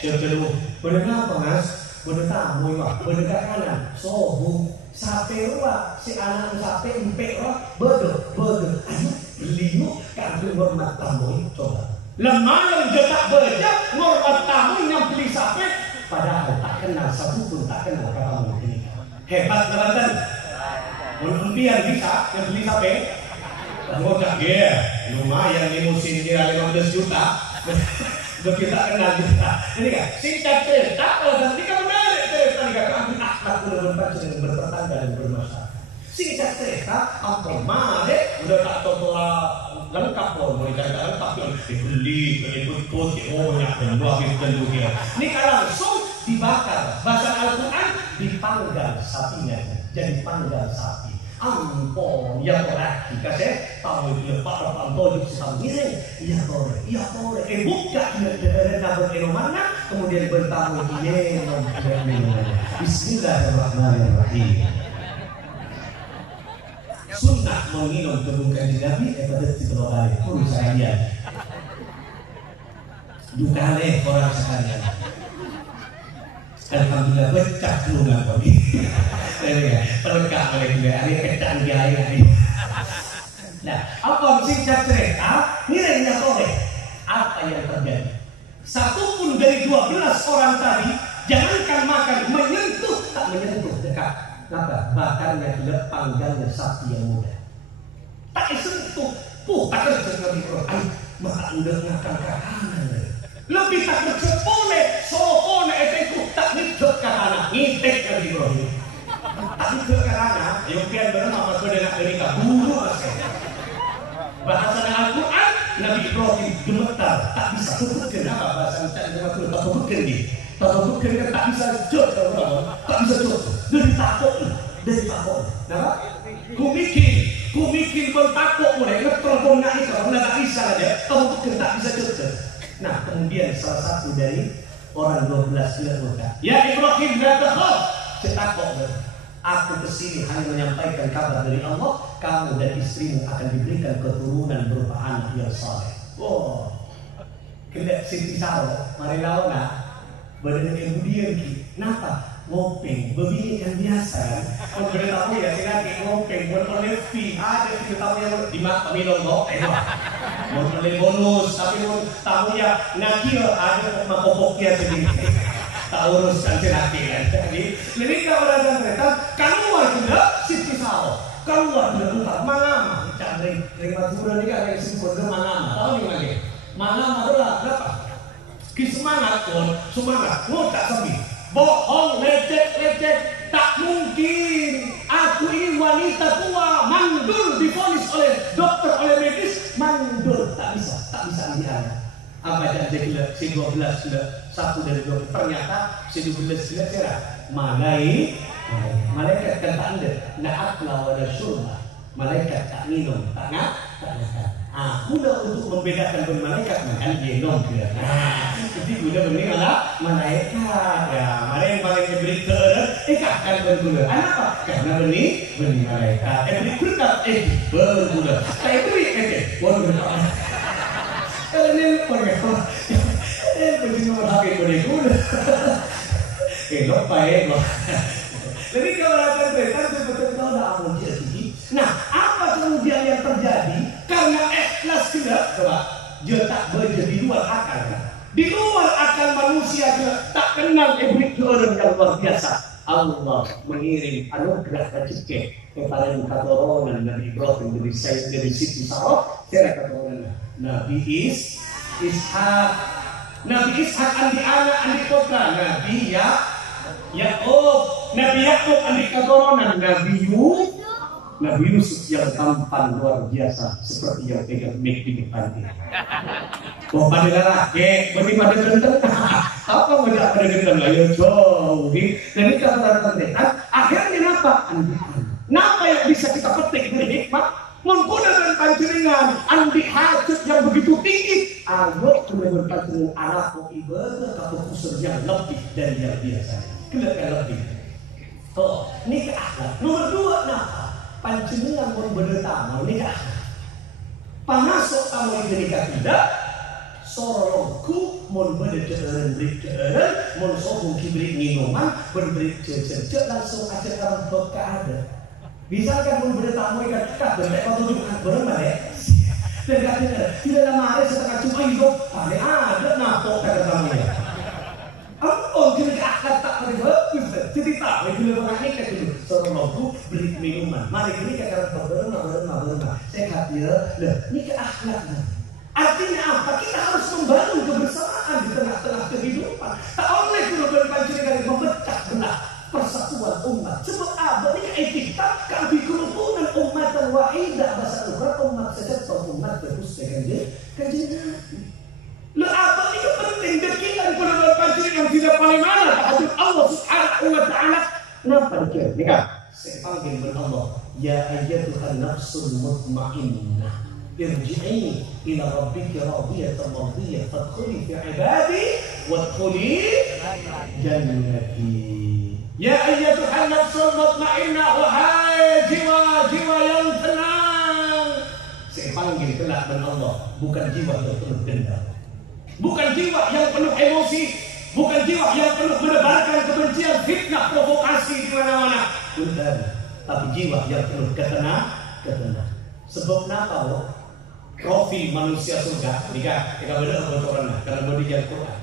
Jodoh. Bener apa mas? Bener tamu ya. Bener kanan. Sobu. Sape wa si anak sape empek wa bodoh. Ayo belimu kan hormat tamu coba. Lemah yang jetak beja hormat tamu yang beli sape. Padahal tak kenal satu pun tak kenal kamu ini. Hebat teman-teman. Impian bisa yang beli sape. Kamu tak dia lumayan limusin kira 15 juta. Udah kita kenal kita. Ini kan singkat cerita kalau nanti kamu menarik cerita nih kamu akhlak udah berbaca dan bertetangga dan bermasalah. Singkat cerita apa made udah tak tahu lengkap pun mau dicari lengkap yang dibeli ikut banyak dan buah dan dunia. Ini langsung dibakar. Bahasa Al-Quran dipanggang sapinya jadi panggang sapi. Ampun, ya boleh. Dikasih tahu dia Pak Pantodik sedang miring. Ya boleh. Buka dia dari mana? Kemudian bertamu dia minum. Bismillahirrahmanirrahim. Sunnah meminum kebukaan di Nabi pada tiga kali. Pun sekalian. Dukane orang sekalian. Alhamdulillah becak lungan kami. Pelengkap oleh dia. Hari ketan dia ini. Nah, apa singkat cerita? Nilainya sore. Apa yang terjadi? Satu pun dari 12 orang tadi, jangankan makan menyentuh, tak menyentuh dekat. Kenapa? Bakarnya tidak panggangnya sapi yang muda. Tak sentuh. Tak kerja Nabi Ibrahim. Maka udah ngakal kahanan. Lebih tak bercepole. Sopone eteku tak ngikut kahanan. Ngitek Nabi Ibrahim. Tak ngikut kahanan. Yang pian bernama dengan mereka. Buru asal. Bahasa Al-Quran Nabi Ibrahim gemetar. Tak bisa kebukkan. Apa bahasa Al-Quran? Tak kebukkan dia. Tak kebukkan dia tak bisa jod. Tak bisa jod. Dari takut. Nah, ku mikir bertakut mulai ngeterbon nak isa, nak isa aja. Kamu tuh tak bisa jod. Nah, kemudian salah satu dari orang 12 bilang, ya Ibrahim la takhaf. Cetakok. Aku kesini hanya menyampaikan kabar dari Allah. Kamu dan istrimu akan diberikan keturunan berupa anak yang saleh. Wow. Kena Siti Sarah, mari lawan badan kemudian kenapa? Ngopeng, begini kan biasa kan? Kalau boleh tahu ya, silahkan ngopeng, buat oleh fee. Ada kita tahu yang di mata minum ngopeng. Mau oleh bonus, tapi mau tahu ya nakir ada makopoknya sedikit. Tak uruskan silahkan kan? Jadi kalau ada mereka keluar sudah Siti Sarah, keluar sudah entar mana? Cari Madura ni kan yang simpul ke mana? Tahu ni lagi? Mana adalah berapa? Semangat pun, semangat. Tak sambil. Bohong, lecet, tak mungkin. Aku ini wanita tua, mandul divonis oleh dokter, oleh medis, mandul, tak bisa lihat. Apa jadi si 12 sudah satu dari 12 ternyata si 12 sudah cerah. Malaikat kan tak ada, nak akla wala syurba. Malaikat tak minum, tak Guna untuk membedakan dengan malaikat makan genom dia. Jadi guna benih malaikat. Ya, mana yang paling diberi keerat? Akan berguna. Kenapa? Karena benih malaikat. Beri berkat, berguna. Saya beri, berguna. Kalau ini berguna. Begini nomor HP berguna. Lupa ya. Jadi kalau akan tretan sebetulnya kau dah amun dia tinggi. Nah, apa kemudian yang terjadi? Karena ikhlas tidak, coba dia tak bekerja di luar akal. Di luar akal manusia dia tak kenal ibrik orang yang luar biasa. Allah mengirim anugerah rezeki kepada keturunan Nabi Ibrahim dari situ Sarah, keturunan Nabi Ishak. Nabi Ishak andi anak andi putra Nabi Yakub. Nabi Yakub andi keturunan Nabi Yusuf yang tampan luar biasa seperti yang pegang mic di depan ini. Oh pada lelaki, berarti pada genteng. Apa tidak pada genteng? Ayo jauh. Dan ini kata-kata akhirnya apa? Kenapa yang bisa kita petik dari hikmah? Menggunakan pancingan andi hajat yang begitu tinggi. Ayo menggunakan pancingan anak ibadah kefokusan yang lebih dari yang biasa. Kelihatan lebih. Oh, ini keakhlak. Nomor 2 kenapa? Pancingan pun bertamu nikah. Panasok tamu itu nikah tidak. Sorongku mun berdeceren mun sokong kibrit minuman berberi cecek langsung aja kawan vodka ada. Bisa kan mun bertamu ikan tak bertek waktu juga berapa ya? Dan katanya tidak lama hari setengah cuma hidup ada napok kata tamunya. Apa kira akhlak tak bagus? Jadi tak bila orang nikah itu sorongku beri minuman. Mari kita kawan berma. Sehat ya. Lah nikah akhlaknya. Artinya apa? Kita harus membangun kebersamaan di tengah-tengah kehidupan. Tak oleh kalau berpancingan memecah belah persatuan umat. Sebab apa? Ini etika kami kerukunan umat wahidah bahasa Al-Quran umat sejati umat terus kanjeng Nabi. Lah apa itu penting dekilan kalau berpancingan tidak paling mana tahajud Allah Subhanahu wa taala. Kenapa dikira? Nikah. Saya panggil Allah, ya ayyatuhan nafsul mutmainnah. Irji'i ila rabbika radiyatan mardiyah fadkhuli fi ibadi wadkhuli jannati. Ya ayyatuhan nafsul mutmainnah, wahai jiwa-jiwa yang tenang. Saya panggil kelak dan Allah, bukan jiwa yang penuh dendam, bukan jiwa yang penuh emosi, bukan jiwa yang penuh menebarkan kebencian, fitnah, provokasi di mana-mana. Bukan, tapi jiwa yang penuh ketenangan. Sebab kenapa loh? Profil manusia surga, kita beda bocoran karena bodi yang Quran.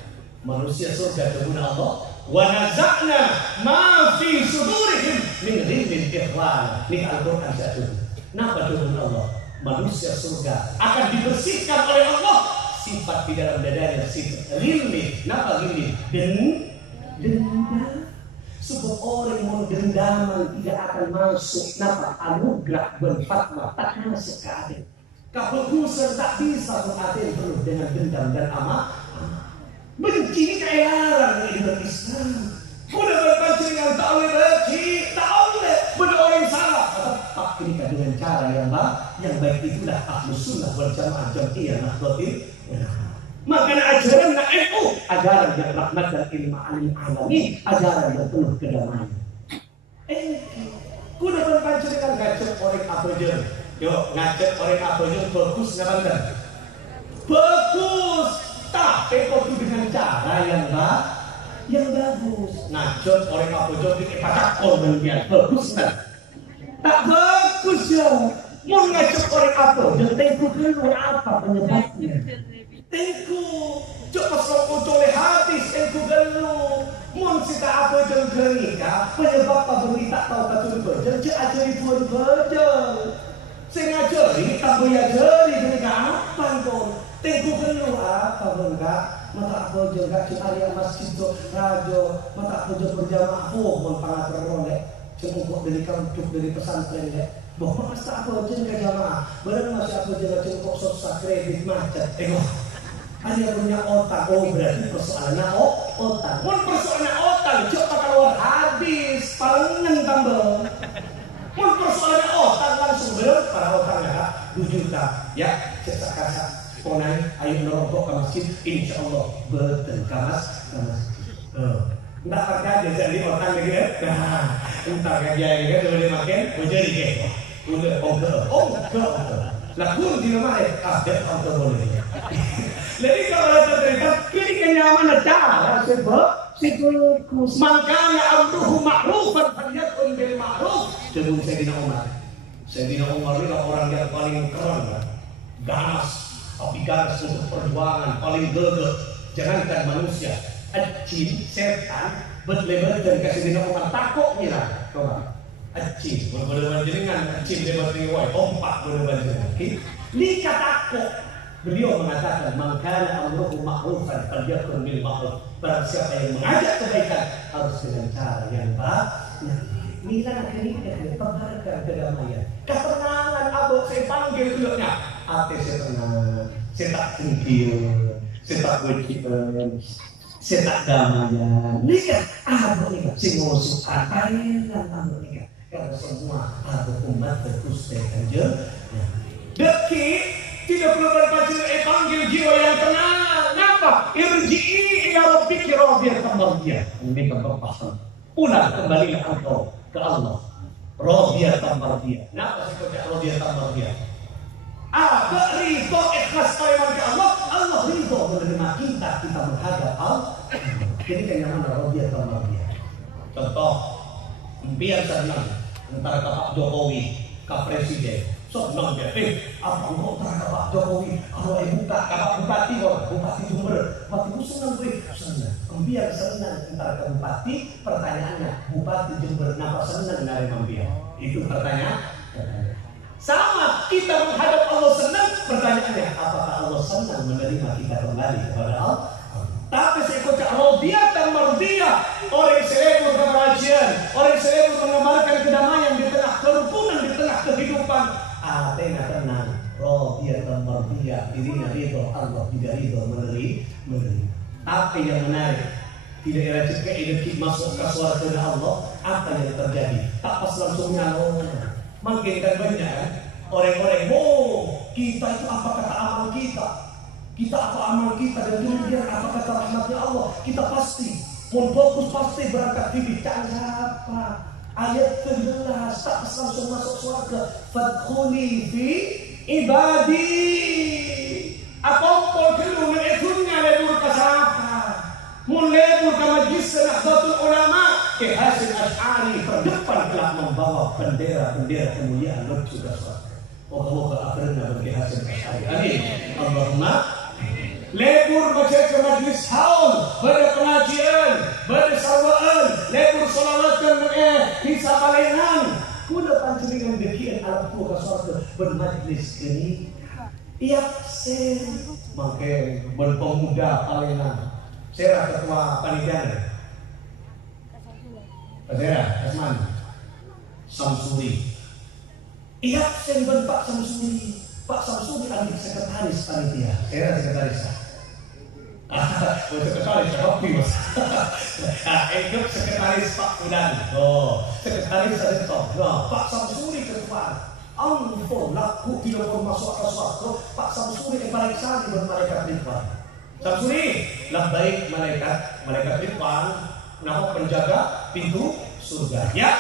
Manusia surga kepada Allah. Wa nazakna ma fi sudurihim min ghillin ikhwan. Ini Al-Quran satu. Kenapa turun Allah? Manusia surga akan dibersihkan oleh Allah sifat di dalam dadanya sifat ghillin. Kenapa ghillin? Dendam. Sebab orang yang dendaman tidak akan masuk. Kenapa? Anugerah berfatwa tak masuk ke hati. Kefokusan tak bisa mengatur penuh dengan dendam dan amarah. Benci keelaran di dalam Islam. Mudah berpancingan tak oleh benci, tak oleh benda orang salah. Tetap ini dengan cara yang baik itulah ahlus sunnah wal jamaah jam'iyah nahdlatul ulama. Maka ajaran NU, ajaran yang rahmat dan ilmu alim alamin, ajaran yang penuh kedamaian. Kuda berpancingan ngajak orang apa je. Yuk ngajak orang apa yang bagus nggak bangga? Bagus, tapi kok dengan cara yang bagus. Ngajak orang apa yang bikin patakon dan bagus nggak? Tak bagus ya. Mau ngajak orang apa? Yang tengku dulu apa penyebabnya? Tengku, coba sok oleh hati tengku dulu. Mau kita apa yang nikah? Penyebab apa beri tak tahu kacau berjel? Ajar itu berjel. Saya ngajari, tak boleh ajari dengan apa pun. Tengku keluar apa enggak? Mata aku juga cuma yang masjid tu rajo, mata aku juga berjamaah pun pangat rolek. Cengkok dari kampung dari pesantren ya. Bapak pasti aku juga jamaah. Benar masih aku juga cengkok sosial kredit macet. Ada yang punya otak, berarti persoalannya otak. Pun persoalannya otak, coba keluar habis, palengan tambah. Pun persoalannya otak langsung benar para otaknya 2 juta ya sekasa ponai ayo nerokok ke masjid insyaallah betul kamas entar kerja jadi orang lagi nah entar kerja lagi boleh makan jadi ke udah laku di rumah ada auto boleh jadi kalau ada cerita kini kenyamanan cara sebab makanya amruhu ma'rufan falyakun bil ma'ruf. Sebelum Sayyidina Umar ini orang yang paling keren kan? Ganas, tapi ganas untuk perjuangan, paling gagah. Jangankan manusia, jin, setan, berlebar dari Sayyidina Umar takut ngira, coba. Jin, berlebar jenengan, jin lebar dengan tompak berlebar jenengan. Lika takut. Beliau mengatakan, "Maka amruhu ma'rufan falyakun bil ma'ruf." Barang siapa yang mengajak kebaikan harus dengan cara yang baik. Inilah akhirnya penghargaan kedamaian, ketenangan. Abang saya panggil dulunya, hati saya tenang, saya tak tinggi, saya tak berkibar, saya tak damaian. Nikah, abang nikah, saya ngusuk katakan abang nikah. Karena semua abang umat berkustekan je. Deki. Tidak perlu berpacu panggil jiwa yang tenang. Kenapa? Irji'i ila rabbiki radiyatan mardiyah. Ini kepasan. Pulang kembalilah engkau ke Allah. Radiyatan mardiyah. Kenapa sih kau radiyatan mardiyah? Ridho ikhlas kalimat ke Allah. Allah ridho menerima kita menghadap Allah. Ini kenyamanan radiyatan mardiyah. Contoh, biar senang antara Pak Jokowi ke Presiden. Senang dia, apa mau terhadap Pak Jokowi? Kalau buka, Pak Bupati, Bupati Jember, Bupati itu senang gue, senang. Biar senang antara ke Bupati, pertanyaannya, Bupati Jember, kenapa senang dari Mambiar? Itu pertanyaan. Sama, kita menghadap Allah senang, pertanyaannya, apakah Allah senang menerima kita kembali kepada Allah? Tapi saya kocak radiyatan mardiyah. Orang yang selalu berkajian, orang yang selalu mengamalkan kedamaian di tengah kerukunan, di tengah kehidupan. Atena tenang, radiyatan mardiyah, dirinya ridho, Allah juga ridho menerima. Tapi yang menarik, tidak ada rezeki masuk ke surga Allah, apa yang terjadi? Tak pas langsung nyalon. Makin kan banyak kan orang-orang, kita itu apa kata amal kita? Kita apa amal kita dan kemudian apa kata rahmatnya Allah? Kita pasti, fokus pasti berangkat bicara apa? Ayat 11 tak langsung masuk surga. Fadkhuli fi ibadi. Apa perlu mengetunya lebur kasapa? Mulai ke majlis Nahdlatul Ulama ke Hasyim Asy'ari terdepan telah membawa bendera-bendera kemuliaan menuju ke surga. Moga-moga akhirnya bagi Hasyim Asy'ari. Amin. Allahumma lebur baca ke majlis haul, pada pengajian, pada sawaan, lebur salawatan kisah palengan. Kuda pancingan dekian alam tua surga bermajlis ini. Iya, makai berpemuda palengan. Saya ketua panitia. Saya Asman Samsuri. Iya, saya Pak Samsuri. Pak Samsuri adik sekretaris panitia. Saya sekretaris. Sekretaris kopi mas. Itu sekretaris Pak Udan. Sekretaris ada top. Pak Samsuri ketua. Ampun, laku tidak masuk ke surga. Pak Samsuri yang paling sekali bermalaikat Ridwan. Samsuri, lah baik malaikat Ridwan. Nama penjaga pintu surga. Ya,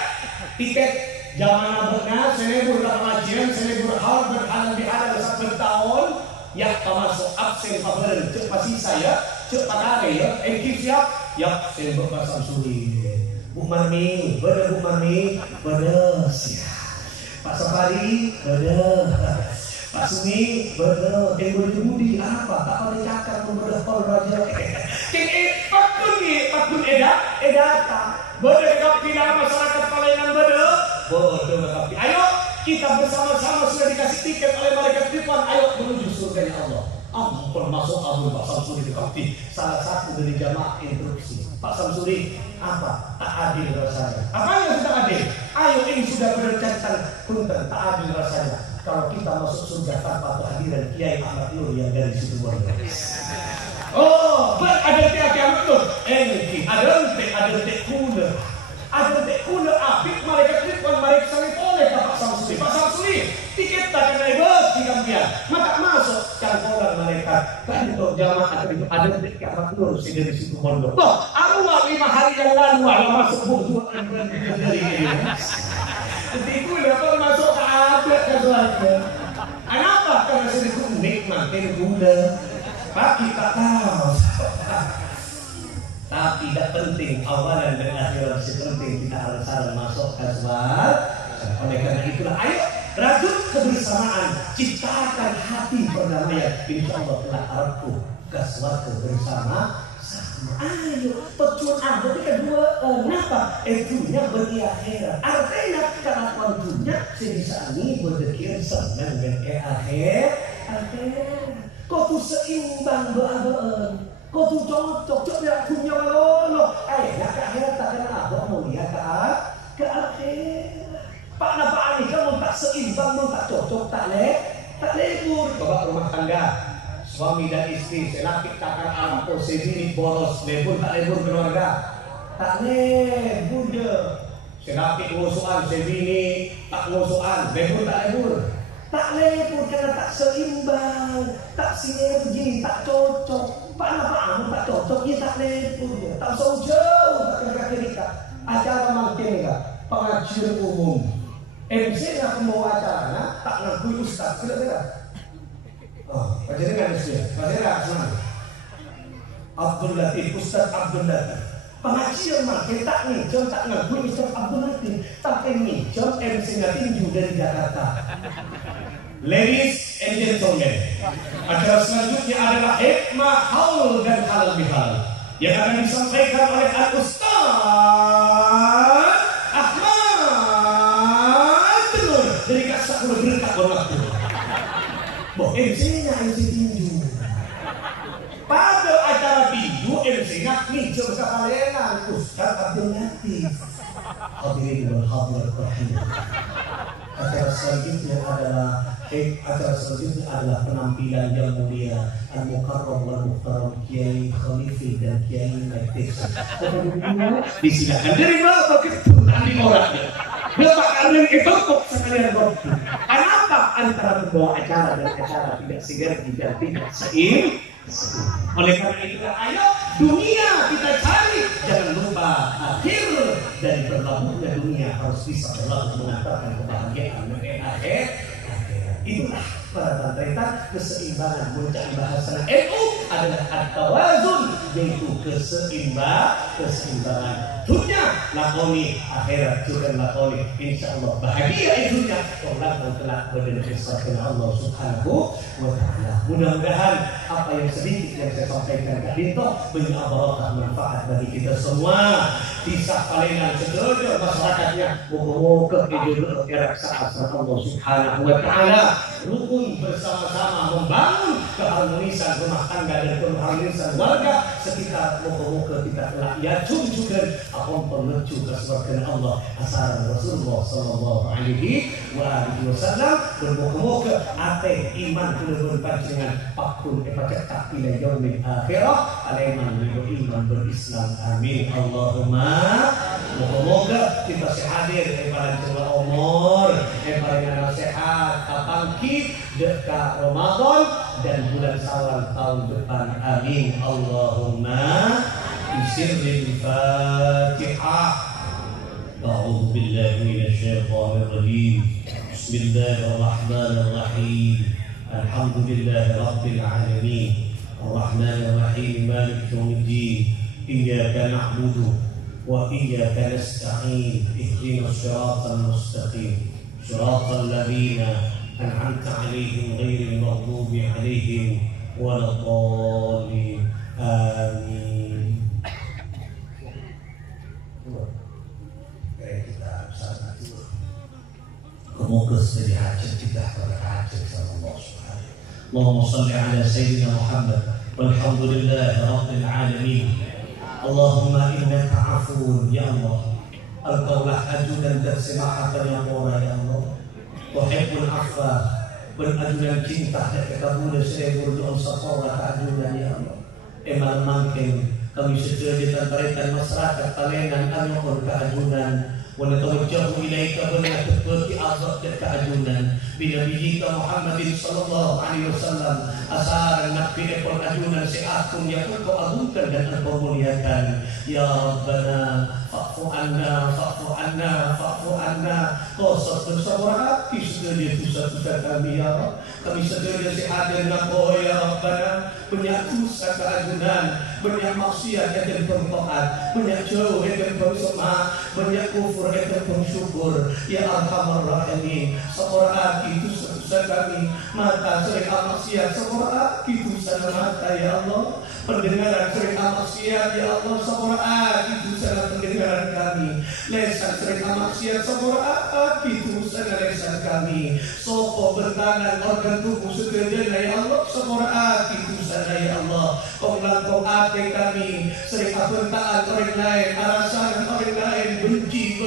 tiket zaman benar. Selebur pengajian, selebur hal berhalang diada satu tahun. Ya, masuk absen paberen, cek masih saya, cek pakare ya, ekip siap, ya, saya Pak Samsuri, Bu Marni, bener Bu Marni, bener siap, Pak Safari, bener, Pak Sumi, bener, yang Budi apa, tak pada cakap membedah Paul Raja, Pakun edata, bener kapila masyarakat Palengan bener, bener tapi, ayo. Kita bersama-sama sudah dikasih tiket oleh malaikat Ridwan. Ayo menuju surganya Allah. Ampun masuk Abu Pak Samsuri dikati. Salah satu dari jamaah instruksi. Pak Samsuri, apa? Tak adil rasanya. Apa yang sudah adil? Ayo ini sudah berdasarkan punten. Tak adil rasanya. Kalau kita masuk surga tanpa kehadiran Kiai Ahmad Nur yang dari situ luar ada tiap-tiap betul. Ada kuda. Ada kuda apik malaikat Ridwan malaikat oleh Pak Samsuri. Pak Samsuri, tiket tak kena bus 3 sampean. Maka masuk cangkolan malaikat. Kan untuk jamaah itu ada di kiamat nur dari situ pondok. Toh, aku 5 hari yang lalu masuk bujuan dari ini. Ketika dapat masuk ke api ke surga. Kenapa? Karena saya itu nikmatin gula. Tapi tak tahu. Tapi tidak penting, awalan dan akhirat masih penting. Kita harus masuk ke surga. Oleh karena itulah, ayo rajut kebersamaan, ciptakan hati perdamaian. Insya Allah telah arahku ke surga bersama. Ayo, perjuangan berarti kedua kenapa? Dunia bagi akhirat. Artinya kelakuan dunia sebisa ini berdekir senang dengan akhirat. Kau tu seimbang berabaan. Kau tu cocok ya dunia lono. Nak ke akhirat tak kena apa mulia ke akhirat. Pak napa ni kamu tak seimbang, tak cocok, tak lebur. Coba rumah tangga. Suami dan istri, selapik takkan ampun, sebini boros, lebur tak lebur keluarga. Tak lebur je. Selapik ngusuan, sebini tak ngusuan, lebur tak lebur. Tak lebur karena tak seimbang, tak sinergi, tak cocok. Apa tak cocok, ya tak lebur je. Tak jauh, tak kira-kira. Acara makin enggak, pengajian umum. MC nak membawa acara, tak ngakui ustaz, kira-kira. Jadi kan Muslim, Fadila Asman Abdul Latif, Ustaz Abdul Latif. Pengajian makin tak nih, jom tak ngakui Ustaz Abdul Latif. Tapi nih, jom MC-nya tinju dari Jakarta. Ladies and gentlemen, acara selanjutnya adalah hikmah haul dan halal bihal yang akan disampaikan oleh Al-Ustaz Ahmad Tenur dari Kasakura Berkah Waktu. MC-nya MC tinju. Pada acara tinju MC-nya tinju sekalian Ustaz Abdul Latif. Hadirin dan hadirat rahim. Acara selanjutnya adalah penampilan yang mulia Al-Mukarram wal Muhtaram Kiai Khalifi dan Kiai Maitis. Disilakan dari berapa keturunan di orangnya. Berapa kali itu kok sekalian waktu. Kenapa antara membawa acara dan acara tidak sinergi dan tidak seimbang? Oleh karena itu, ayo dunia kita cari. Jangan lupa akhir dari berlabuhnya dunia harus bisa berlabuh mengantarkan kebahagiaan akhir. Itulah para tantretan keseimbangan. Mencari bahasa NU adalah at-tawazun, yaitu keseimbangan dunia lakoni, akhirat juga lakoni. Insyaallah bahagia dunia orang telah berdedikasi kepada Allah Subhanahu wa taala. Mudah-mudahan apa yang sedikit yang saya sampaikan tadi itu banyak barakah manfaat bagi kita semua. Bisa palingan sedojo masyarakatnya moga-moga hidup saat Allah Subhanahu wa taala. Rukun bersama-sama membangun keharmonisan rumah tangga dan keharmonisan warga sekitar. Moga-moga kita telah yacun juga apun menuju ke surga Allah asal Rasulullah sallallahu alaihi wasallam. Moga-moga ate iman kudu berpanjangan pakun cetak ila yaumil akhirah alaiman iman berislam. Amin Allahumma. Moga-moga kita sehadir pada umur pada nasihat kapangki dekat Ramadan dan bulan Syawal tahun depan. Amin Allahumma. Bismillahirrahmanirrahim. Fatihah. A'udzu billahi minasyaitonir rajim. Bismillahirrahmanirrahim. Alhamdulillahi rabbil alamin. Arrahmanir rahim. Maliki yaumiddin. Iyyaka na'budu wa iyyaka nasta'in. Ihdinas siratal mustaqim. Siratal ladzina an'amta 'alaihim ghairil maghdubi 'alaihim waladdallin. Amin. Semoga jadi hajat kita pada hajat sama Allah Subhanahu. Allahumma salli ala Sayyidina Muhammad walhamdulillahi rabbil alamin. Allahumma innaka afuun ya Allah. Engkaulah ajudan dan semahatan yang murah ya Allah. Tuhibbul afwa, berajudan cinta dan kekabulan seluruh doa safara keajudan ya Allah. Emal mangkin kami sedia tarikan masyarakat Talengan Anohon keajunan ونتوجه إليك بنعتقد أعضاء كأجونا بنبيك محمد صلى الله عليه وسلم أسار النبي ekor ajunan seakum yang engkau agungkan dan engkau muliakan ya Rabbana fa'fu anna fa'fu anna fa'fu anna qasat bersabar hati sedia dosa-dosa kami ya Rabb kami sedia hadir engkau ya Rabbana banyak dosa keajunan banyak maksiat yang bertaat banyak jauh yang bersama banyak kufur yang bersyukur ya Arhamar Rahimin seorang itu dosa kami mata sering maksiat seorang itu sana mata ya Allah pendengaran sering maksiat ya Allah seorang itu sana pendengaran kami lesan sering maksiat seorang itu sana lesan kami sopo bertangan organ tubuh segera ya Allah seorang itu sana ya Allah kau hati kami sering bentaan orang lain alasan orang lain benci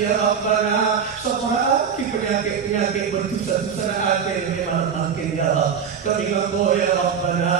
ya Rabbana seorang penyakit berdosa-dosa hati memang makin ya Allah kami nganggo ya Rabbana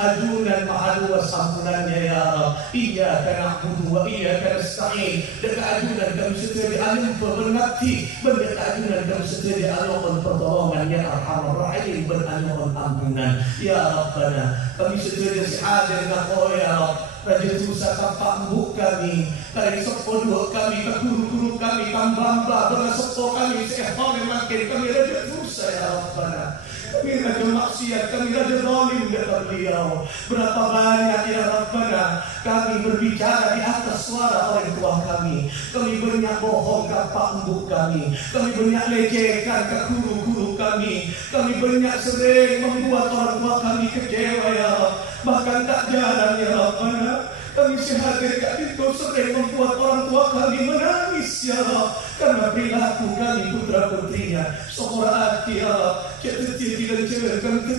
ajunan mahadu wa sampunannya ya Rabb iyyaka na'budu wa iyyaka nasta'in dekat ajunan kami setia alim bermengabdi mendekat ajunan kami setia alim pertolongan ya Arhamar Rahim beranuhun ampunan ya Rabbana kami setia hadir nganggo ya Rabb Raja dosa tampak embuk kami dari sepuluh kami ke guru-guru kami kambamba berasopto kami seehon yang makin kami raja dosa ya Rabbana kami raja maksiat kami raja zalim dekat beliau berapa banyak ya Rabbana kami berbicara di atas suara orang tua kami banyak bohong tampak embuk kami banyak lecehkan ke guru-guru kami banyak sering membuat orang tua kami kecewa ya Rabb bahkan tak jarang ya Rabbana kami sehadir itu sering membuat orang tua kami menangis ya Rabb karena perilaku kami putra putrinya seorang hati ya Rabb tidak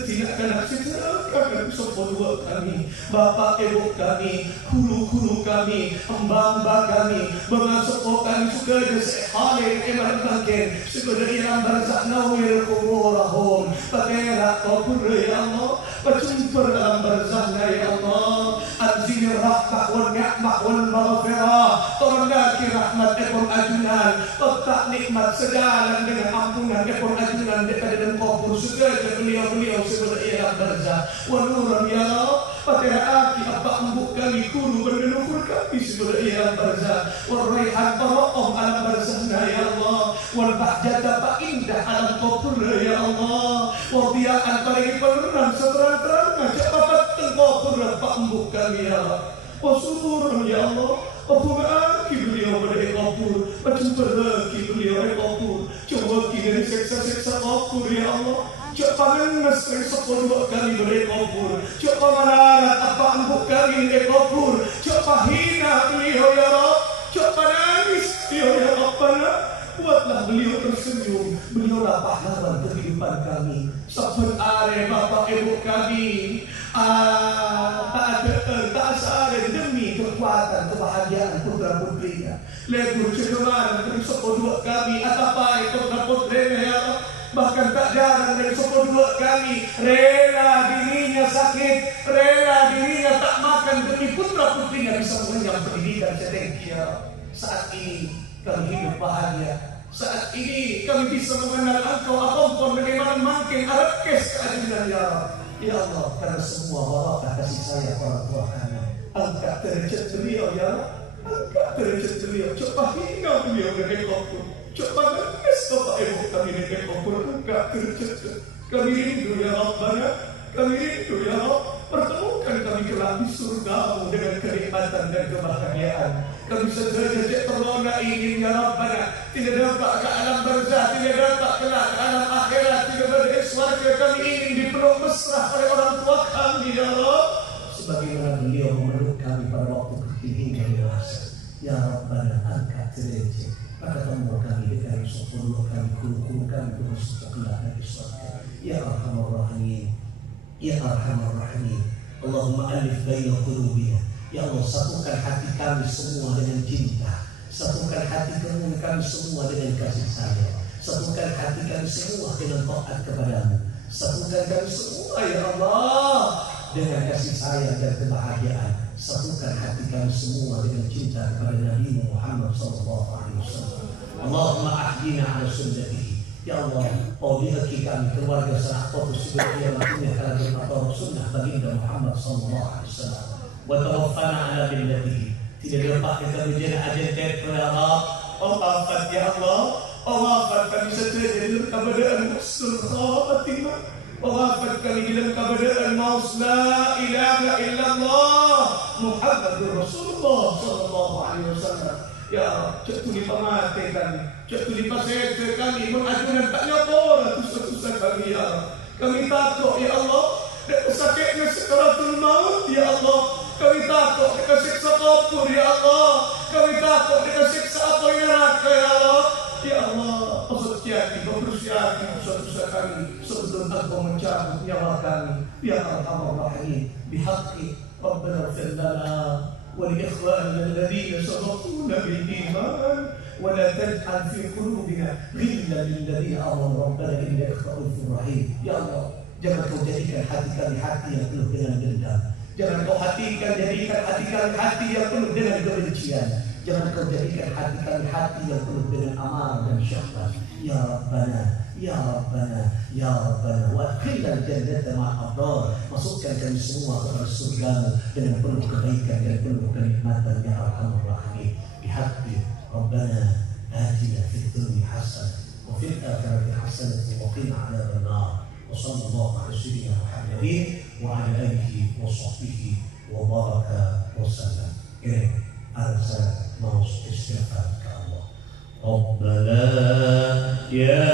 tidak kena secerahkan sopo dua kami bapak ibu kami guru-guru kami hamba kami mengasuh kami suka sehalin eman bangkin suka ilang barzak nawir kuburahum pakai kubur ya Allah berjumpa dalam barzaknya ya Allah anzil rahmah wal ni'mah wal maghfirah turunkan rahmat ekor ajunan tetap nikmat sejalan dengan ampunan ekor ajunan dekat dengan kubur segera beliau sebagai ilang barzak wa nuran ya Rabb pada aki apa embuk kami guru berleluhur kami sebagai ilang barzak wa raihan bara'am alam barzaknya ya Allah wal bahjata fa indah alam kubur ya Allah wa bi'an bagi penerang seterang-terangnya cepat tengkubur apa embuk kami ya Allah wa sururun ya Allah Apabila beliau pada kubur, berjumpa beliau pada kubur, coba dari seksa-seksa kubur ya Allah. Coba menes dari 10 kali pada kubur, coba melarat apa embuk kali pada kubur, coba hina beliau ya Rabb, coba nangis beliau ya Rabbana. Buatlah beliau tersenyum, beliaulah pahlawan kehidupan kami. Sahabat are bapak ibu kami, tak sare demi kekuatan kebahagiaan putra putrinya. Legur cederaan dari 10 kami, atapai putra putrinya ya Rabb. Bahkan tak jarang dari 10 kami rela dirinya sakit, rela dirinya tak makan demi putra putrinya bisa mengenyam pendidikan setinggi ya Rabb. Saat ini kami hidup bahagia. Saat ini kami bisa mengenal Engkau ampun bagaimana makin arakes keadilan ya Rabb. Ya Allah, karena semua warakah kasih sayang orang tua kami. Angkat derajat beliau ya Rabb. Angkat derajat beliau. Coba hina beliau dari kubur. Coba nangis bapak ibu kami dari kubur. Angkat derajat kami rindu ya Rabbana. Kami rindu ya Rabb. Pertemukan kami kelak di surga dengan kenikmatan dan kebahagiaan. Kami sederajat terlona ingin ya Rabbana. Tidak dapat ke alam barzah, tidak dapat kelak ke alam akhirat, tidak berada surga. Kami ingin dipeluk mesra oleh orang tua kami ya Rabb. Sebagaimana beliau memeluk kami pada waktu kecil hingga dewasa. Ya Rabbana, angkat derajat. Maka temu kami dengan 10 kami guru-guru kami bersuka kelak dari surga. Ya Arhamar Rahimin. Ya Arhamar Rahimin. Allahumma alif baina qulubina. Ya Allah, satukan hati kami semua dengan cinta. Satukan hati kami semua dengan kasih sayang. Satukan hati kami semua dengan taat kepadamu. Satukan kami semua ya Allah dengan kasih sayang dan kebahagiaan. Satukan hati kami semua dengan cinta kepada Nabi Muhammad SAW. Allahumma ahdina ala sunnatihi. Ya Allah, awliya kami, keluarga sahabat sebagai yang karena atau sunnah baginda Muhammad SAW. Wa tawaffana ala millatihi. Tidak lupa kita menjadi agen ya Allah. Wafat ya Allah. Wafat kami sejajar dalam keadaan husnul khatimah. Wafat kami dalam keadaan maus la ilaha illallah Muhammadur Rasulullah sallallahu alaihi wasallam. Ya, cek tuli pamate kami, cek tuli pasete kami, mengajukan tak nyapor susah-susah kami ya. Kami takut ya Allah, dan sakitnya sekaratul maut ya Allah. Kami takut dengan siksa kubur ya Allah. Kami takut dengan siksa api neraka ya Allah. Ya Allah, bersiati susah-susah kami sebelum Engkau mencabut nyawa kami. Ya Arhamar Rahimin, bihaqqi Rabbana ighfir lana ولإخواننا الذين سبقونا بالإيمان ولا تجعل في قلوبنا غلا للذين آمنوا ربنا إنك رؤوف رحيم. Ya Allah, jangan kau jadikan hati kami hati yang penuh dengan dendam. Jangan kau jadikan hati kami hati yang penuh dengan kebencian. Jangan kau jadikan hati kami hati yang penuh dengan amarah dan syahwat. Ya Rabbana, Ya Rabbana, Ya Rabbana, wa adkhilna al-jannata ma'al abrar. Masukkan kami semua kepada surgamu dengan penuh kebaikan dan penuh kenikmatan ya Arhamar Rahimin. Bihaqqi Rabbana atina fid dunya hasanah wa fil akhirati hasanah wa qina adzaban nar. Wa sallallahu ala sayyidina Muhammadin wa ala alihi wa sahbihi wa baraka wa sallam. Ini adalah mau istighfar ke Allah. Rabbana ya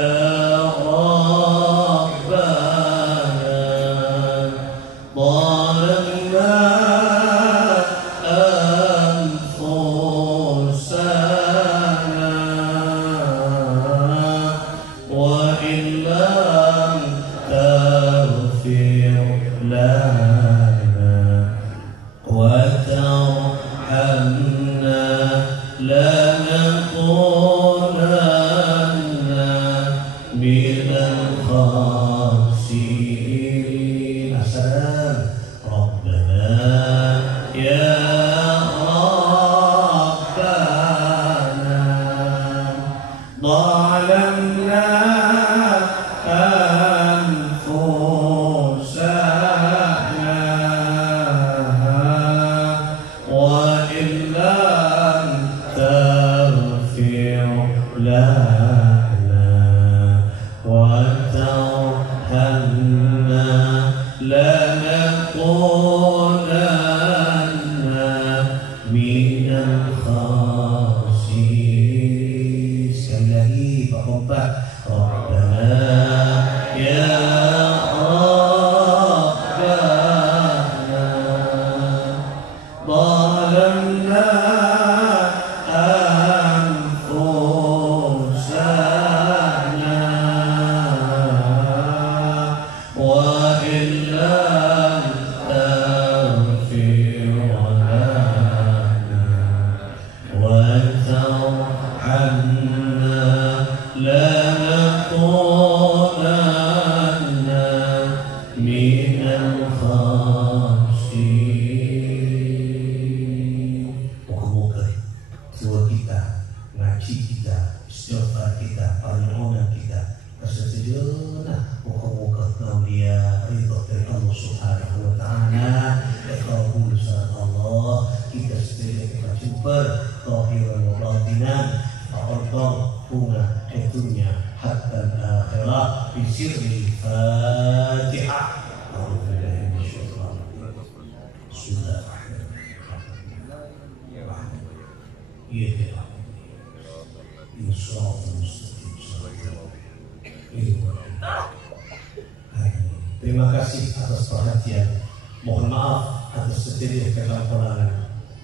Terima kasih atas perhatian. Mohon maaf atas sejenis kecampur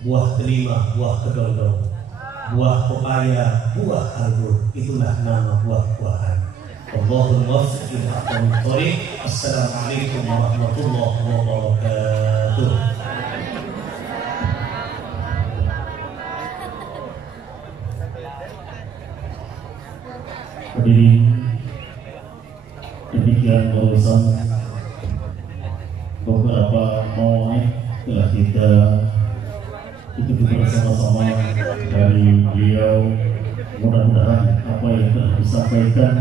buah delima, buah kedondong, buah pepaya, buah anggur. Itulah nama buah-buahan. Allahul muwaffiq ila aqwamit thoriq. Assalamualaikum warahmatullahi wabarakatuh. Hadirin, demikian barusan beberapa momen telah kita bersama-sama dari beliau. Mudah-mudahan apa yang telah disampaikan